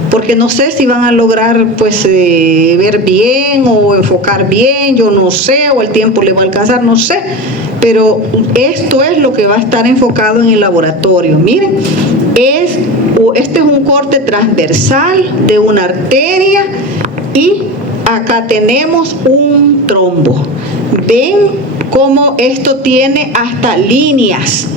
porque no sé si van a lograr pues ver bien o enfocar bien, yo no sé, o el tiempo le va a alcanzar, no sé, pero esto es lo que va a estar enfocado en el laboratorio. Miren, este es un corte transversal de una arteria y acá tenemos un trombo. Ven cómo esto tiene hasta líneas.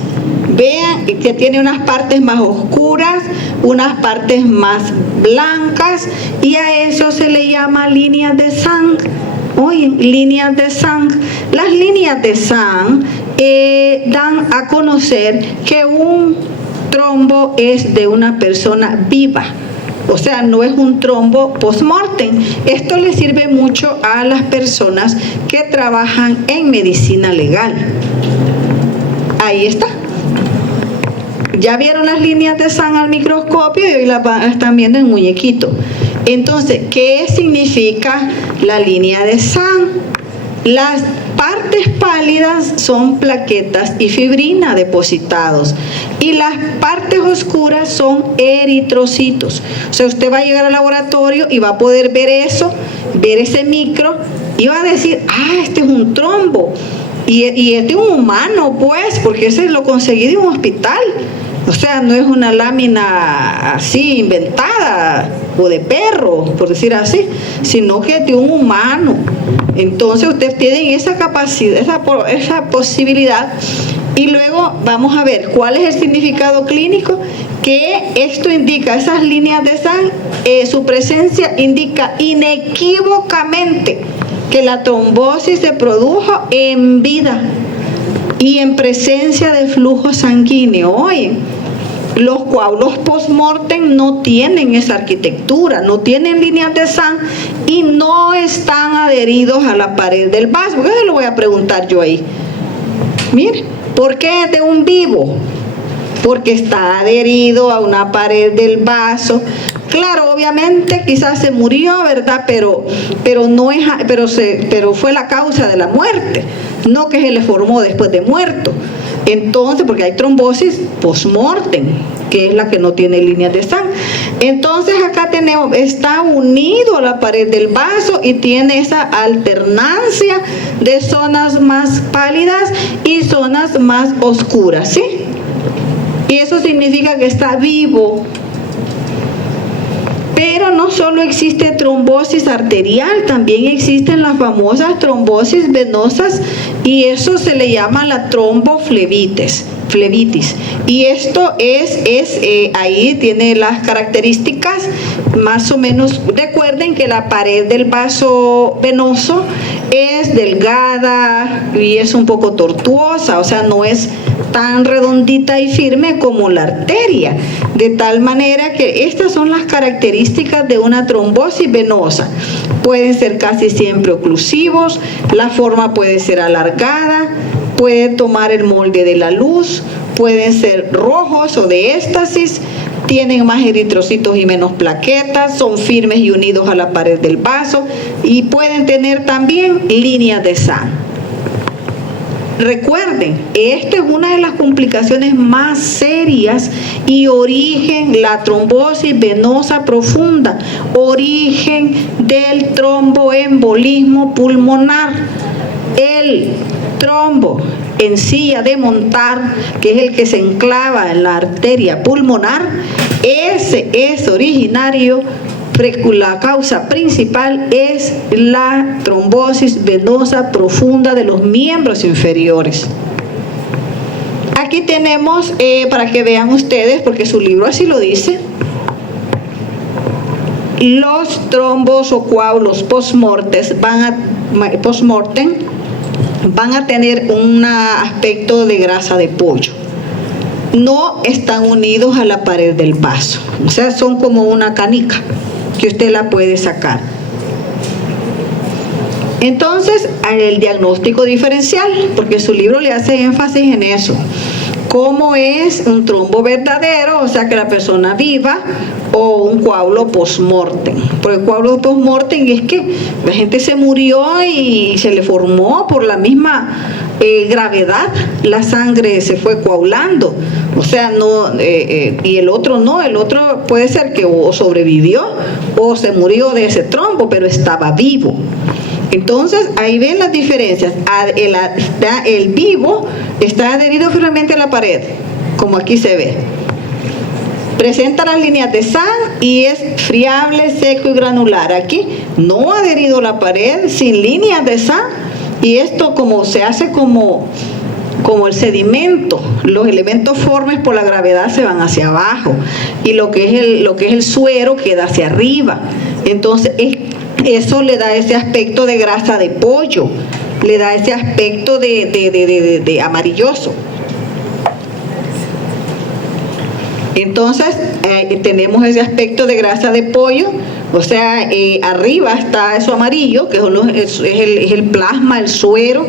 Vean que tiene unas partes más oscuras, unas partes más blancas, y a eso se le llama líneas de Sang. Oye, líneas de Sang. Las líneas de Sang dan a conocer que un trombo es de una persona viva. O sea, no es un trombo post-mortem. Esto le sirve mucho a las personas que trabajan en medicina legal. Ahí está. Ya vieron las líneas de Sang al microscopio y hoy las están viendo en muñequito. Entonces, ¿qué significa la línea de Sang? Las partes pálidas son plaquetas y fibrina depositados y las partes oscuras son eritrocitos. O sea, usted va a llegar al laboratorio y va a poder ver eso, ver ese micro y va a decir, este es un trombo y este es un humano, pues, porque ese lo conseguí de un hospital. O sea, no es una lámina así inventada o de perro, por decir así, sino que es de un humano. Entonces ustedes tienen esa capacidad, esa posibilidad. Y luego vamos a ver cuál es el significado clínico, que esto indica, esas líneas de Sang, su presencia indica inequívocamente que la trombosis se produjo en vida y en presencia de flujo sanguíneo. Oye, los coágulos post-mortem no tienen esa arquitectura, no tienen líneas de Sang y no están adheridos a la pared del vaso. ¿Por qué se lo voy a preguntar yo ahí? Mire, ¿por qué es de un vivo? Porque está adherido a una pared del vaso. Claro, obviamente quizás se murió, ¿verdad? Pero fue la causa de la muerte, no que se le formó después de muerto. Entonces, porque hay trombosis post-mortem, que es la que no tiene líneas de Sang. Entonces acá tenemos, está unido a la pared del vaso y tiene esa alternancia de zonas más pálidas y zonas más oscuras, ¿sí? Y eso significa que está vivo. Pero no solo existe trombosis arterial, también existen las famosas trombosis venosas y eso se le llama la tromboflebitis. Y esto ahí tiene las características más o menos. Recuerden que la pared del vaso venoso es delgada y es un poco tortuosa, o sea, no es tan redondita y firme como la arteria, de tal manera que estas son las características de una trombosis venosa. Pueden ser casi siempre oclusivos, la forma puede ser alargada, puede tomar el molde de la luz, pueden ser rojos o de éstasis, tienen más eritrocitos y menos plaquetas, son firmes y unidos a la pared del vaso y pueden tener también líneas de Sang. Recuerden, esta es una de las complicaciones más serias y origen, la trombosis venosa profunda, origen del tromboembolismo pulmonar. El trombo en silla de montar, que es el que se enclava en la arteria pulmonar, ese es originario la causa principal es la trombosis venosa profunda de los miembros inferiores. Aquí tenemos, para que vean ustedes, porque su libro así lo dice, los trombos o coágulos post-mortem van a tener un aspecto de grasa de pollo. No están unidos a la pared del vaso, o sea, son como una canica que usted la puede sacar. Entonces, el diagnóstico diferencial, porque su libro le hace énfasis en eso. ¿Cómo es un trombo verdadero, o sea, que la persona viva, o un coágulo post-mortem? Porque el coágulo post-mortem es que la gente se murió y se le formó por la misma gravedad, la sangre se fue coagulando. O sea, no, y el otro no, el otro puede ser que o sobrevivió o se murió de ese trombo, pero estaba vivo. Entonces, ahí ven las diferencias. El vivo está adherido firmemente a la pared, como aquí se ve. Presenta las líneas de Sand y es friable, seco y granular. Aquí no ha adherido a la pared, sin líneas de Sand, y esto como se hace como el sedimento. Los elementos formes por la gravedad se van hacia abajo y lo que es el suero queda hacia arriba. Entonces, eso le da ese aspecto de grasa de pollo, le da ese aspecto de amarilloso. Entonces, tenemos ese aspecto de grasa de pollo, o sea, arriba está eso amarillo, que es el plasma, el suero,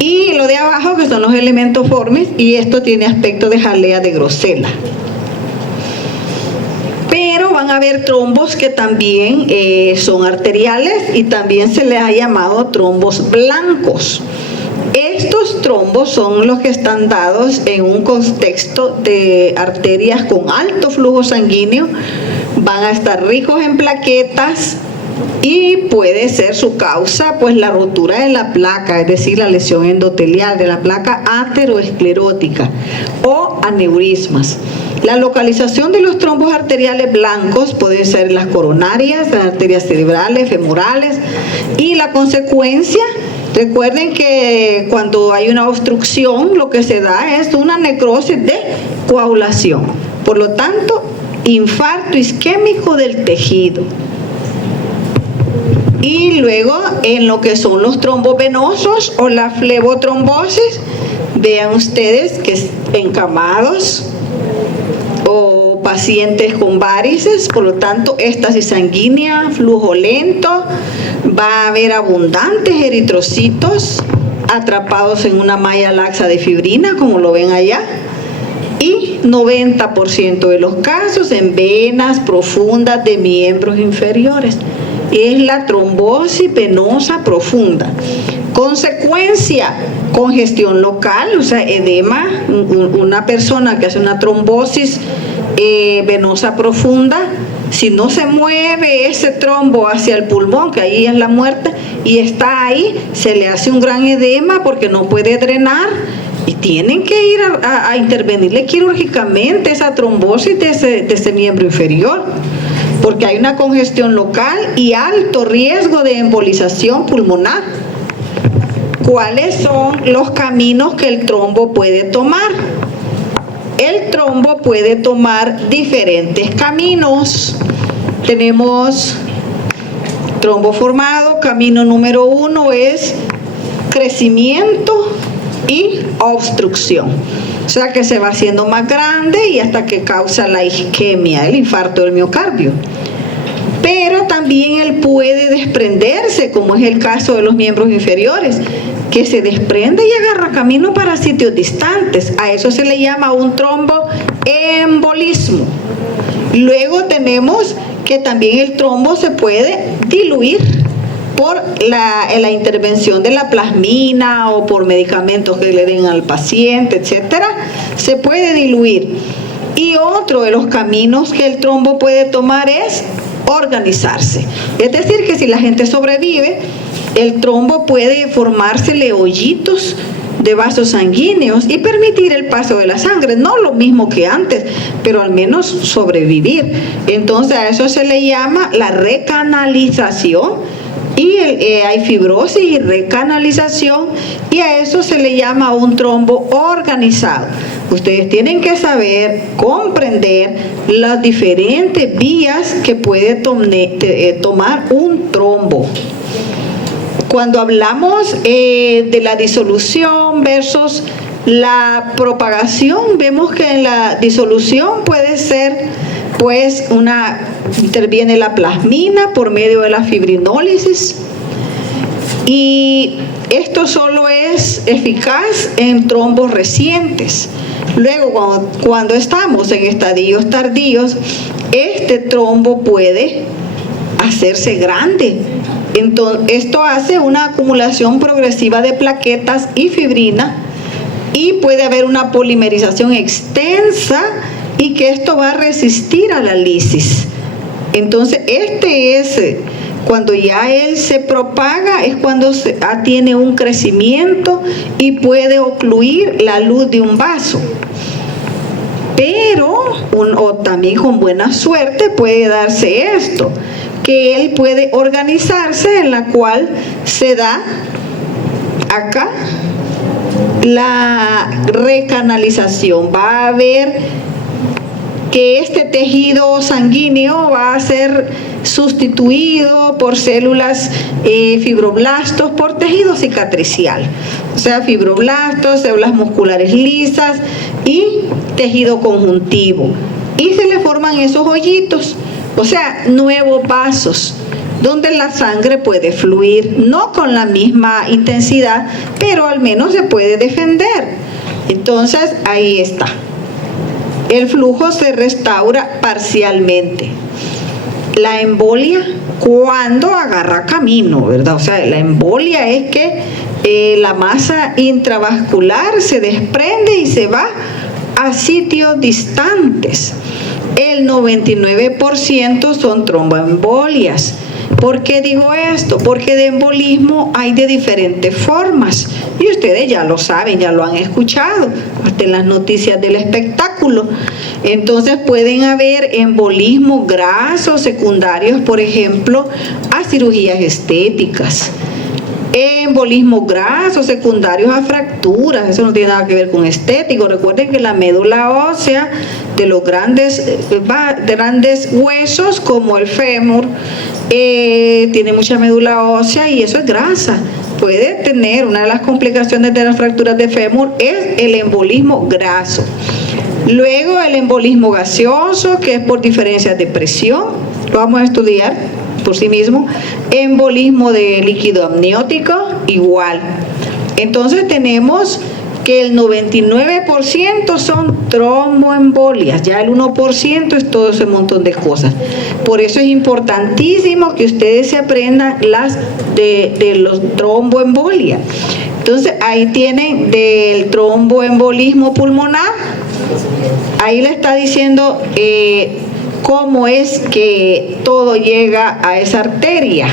y lo de abajo, que son los elementos formes, y esto tiene aspecto de jalea de Grosella. Pero van a haber trombos que también son arteriales y también se les ha llamado trombos blancos. Estos trombos son los que están dados en un contexto de arterias con alto flujo sanguíneo, van a estar ricos en plaquetas y puede ser su causa pues la rotura de la placa, es decir, la lesión endotelial de la placa ateroesclerótica o aneurismas. La localización de los trombos arteriales blancos pueden ser las coronarias, las arterias cerebrales, femorales, y la consecuencia, recuerden que cuando hay una obstrucción lo que se da es una necrosis de coagulación, por lo tanto infarto isquémico del tejido. Y luego en lo que son los trombos venosos o la flebotrombosis, vean ustedes que encamados o pacientes con varices, por lo tanto éstasis sanguínea, flujo lento, va a haber abundantes eritrocitos atrapados en una malla laxa de fibrina, como lo ven allá, y 90% de los casos en venas profundas de miembros inferiores. Es la trombosis venosa profunda. Consecuencia, congestión local, o sea, edema. Una persona que hace una trombosis venosa profunda, si no se mueve ese trombo hacia el pulmón, que ahí es la muerte, y está ahí, se le hace un gran edema porque no puede drenar y tienen que ir a intervenirle quirúrgicamente esa trombosis de ese miembro inferior, porque hay una congestión local y alto riesgo de embolización pulmonar. ¿Cuáles son los caminos que el trombo puede tomar? El trombo puede tomar diferentes caminos. Tenemos trombo formado, camino número 1 es crecimiento y obstrucción. O sea que se va haciendo más grande y hasta que causa la isquemia, el infarto del miocardio. Pero también él puede desprenderse, como es el caso de los miembros inferiores, que se desprende y agarra camino para sitios distantes. A eso se le llama un tromboembolismo. Luego tenemos que también el trombo se puede diluir por la intervención de la plasmina o por medicamentos que le den al paciente, etcétera, se puede diluir. Y otro de los caminos que el trombo puede tomar es organizarse. Es decir, que si la gente sobrevive, el trombo puede formársele hoyitos de vasos sanguíneos y permitir el paso de la sangre. No lo mismo que antes, pero al menos sobrevivir. Entonces a eso se le llama la recanalización. Y hay fibrosis y recanalización, y a eso se le llama un trombo organizado. Ustedes tienen que saber, comprender las diferentes vías que puede tomar un trombo. Cuando hablamos de la disolución versus la propagación, vemos que en la disolución puede ser pues interviene la plasmina por medio de la fibrinólisis, y esto solo es eficaz en trombos recientes. Luego, cuando estamos en estadios tardíos, este trombo puede hacerse grande. Entonces, esto hace una acumulación progresiva de plaquetas y fibrina, y puede haber una polimerización extensa, y que esto va a resistir a la lisis. Entonces cuando ya él se propaga, es cuando tiene un crecimiento y puede ocluir la luz de un vaso. Pero o también con buena suerte puede darse esto, que él puede organizarse, en la cual se da acá la recanalización. Va a haber que este tejido sanguíneo va a ser sustituido por células fibroblastos, por tejido cicatricial, o sea, fibroblastos, células musculares lisas y tejido conjuntivo, y se le forman esos hoyitos, o sea, nuevos vasos donde la sangre puede fluir, no con la misma intensidad, pero al menos se puede defender. Entonces ahí está. El flujo se restaura parcialmente. La embolia, cuando agarra camino, ¿verdad? O sea, la embolia es que la masa intravascular se desprende y se va a sitios distantes. El 99% son tromboembolias. ¿Por qué digo esto? Porque de embolismo hay de diferentes formas, y ustedes ya lo saben, ya lo han escuchado, hasta en las noticias del espectáculo. Entonces pueden haber embolismos grasos secundarios, por ejemplo, a cirugías estéticas. Embolismos grasos secundarios a fracturas, eso no tiene nada que ver con estético. Recuerden que la médula ósea de los grandes huesos, como el fémur, tiene mucha médula ósea, y eso es grasa. Puede tener, una de las complicaciones de las fracturas de fémur es el embolismo graso. Luego el embolismo gaseoso, que es por diferencias de presión, lo vamos a estudiar por sí mismo. Embolismo de líquido amniótico, igual. Entonces tenemos que el 99% son tromboembolias, ya el 1% es todo ese montón de cosas. Por eso es importantísimo que ustedes se aprendan las de los tromboembolias. Entonces ahí tienen del tromboembolismo pulmonar, ahí le está diciendo cómo es que todo llega a esa arteria.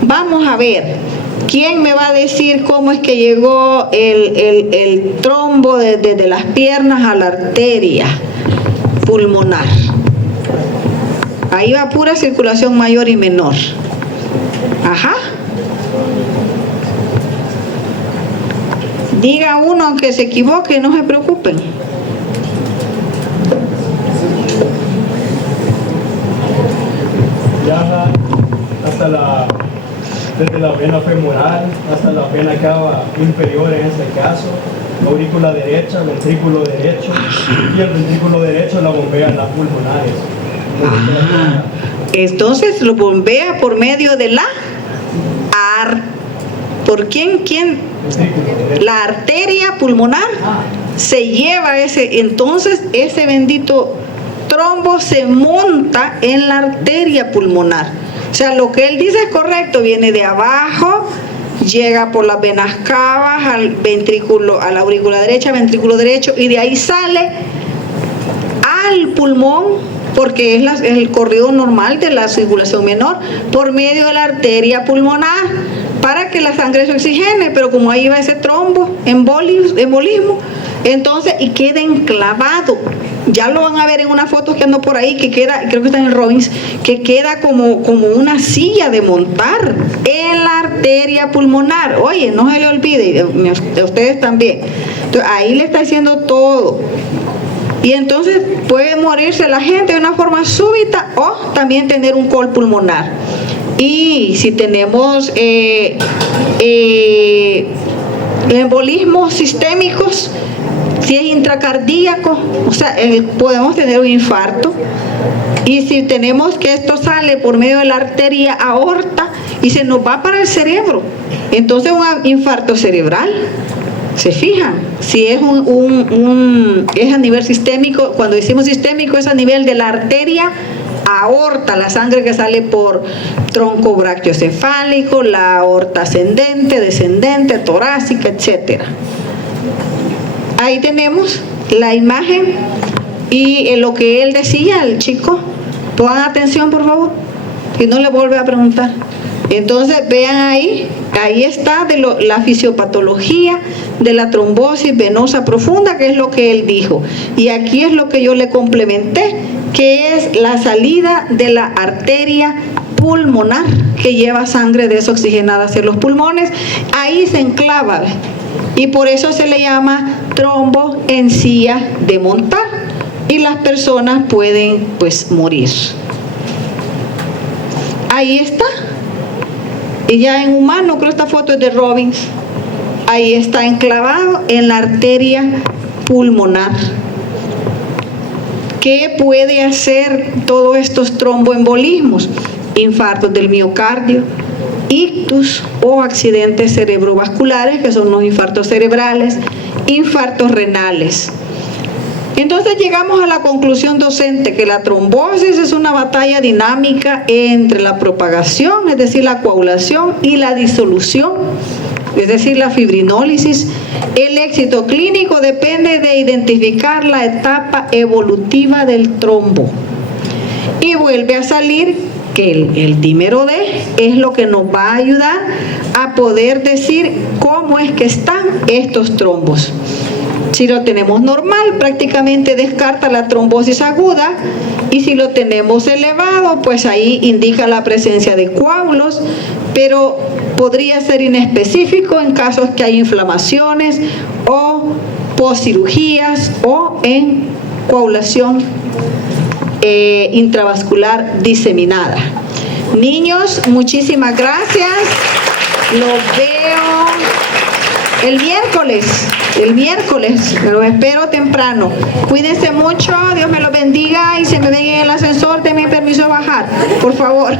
Vamos a ver. ¿Quién me va a decir cómo es que llegó el trombo desde las piernas a la arteria pulmonar? Ahí va pura circulación mayor y menor. Ajá. Diga uno, aunque se equivoque, no se preocupen. Viaja hasta desde la vena femoral hasta la vena cava inferior, en este caso, aurícula derecha, ventrículo derecho, y el ventrículo derecho la bombea en las pulmonares. Entonces lo bombea por medio de la ¿por quién? La arteria pulmonar se lleva entonces ese bendito trombo se monta en la arteria pulmonar. O sea, lo que él dice es correcto, viene de abajo, llega por las venas cavas al ventrículo, a la aurícula derecha, ventrículo derecho, y de ahí sale al pulmón, porque es el corrido normal de la circulación menor, por medio de la arteria pulmonar. para que la sangre se oxigene, pero como ahí va ese trombo, embolismo, entonces, y queda enclavado. Ya lo van a ver en una foto que ando por ahí, que queda, creo que está en el Robbins, que queda como una silla de montar en la arteria pulmonar. Oye, no se le olvide, de ustedes también. Entonces, ahí le está haciendo todo. Y entonces puede morirse la gente de una forma súbita o también tener un col pulmonar. Y si tenemos embolismos sistémicos, si es intracardíaco, o sea, podemos tener un infarto. Y si tenemos que esto sale por medio de la arteria aorta y se nos va para el cerebro, entonces un infarto cerebral. ¿Se fijan? Si es es a nivel sistémico, cuando decimos sistémico es a nivel de la arteria aorta, la sangre que sale por tronco brachiocefálico, la aorta ascendente, descendente, torácica, etcétera. Ahí tenemos la imagen y lo que él decía, el chico. Pongan atención, por favor, y no le vuelve a preguntar. Entonces, vean ahí está la fisiopatología de la trombosis venosa profunda, que es lo que él dijo. Y aquí es lo que yo le complementé, que es la salida de la arteria pulmonar, que lleva sangre desoxigenada hacia los pulmones. Ahí se enclava, ¿ves? Y por eso se le llama tromboencía de montar. Y las personas pueden, pues, morir. Ahí está. Y ya en humano, creo que esta foto es de Robbins. Ahí está enclavado en la arteria pulmonar. ¿Qué puede hacer todos estos tromboembolismos? Infartos del miocardio, ictus o accidentes cerebrovasculares, que son los infartos cerebrales, infartos renales. Entonces llegamos a la conclusión docente que la trombosis es una batalla dinámica entre la propagación, es decir, la coagulación, y la disolución, es decir, la fibrinólisis. El éxito clínico depende de identificar la etapa evolutiva del trombo. Y vuelve a salir que el dímero D es lo que nos va a ayudar a poder decir cómo es que están estos trombos. Si lo tenemos normal, prácticamente descarta la trombosis aguda, y si lo tenemos elevado, pues ahí indica la presencia de coágulos, pero podría ser inespecífico en casos que hay inflamaciones o poscirugías o en coagulación intravascular diseminada. Niños, muchísimas gracias. Los veo el miércoles, los espero temprano. Cuídense mucho, Dios me los bendiga, y si me ven en el ascensor, denme permiso de bajar, por favor.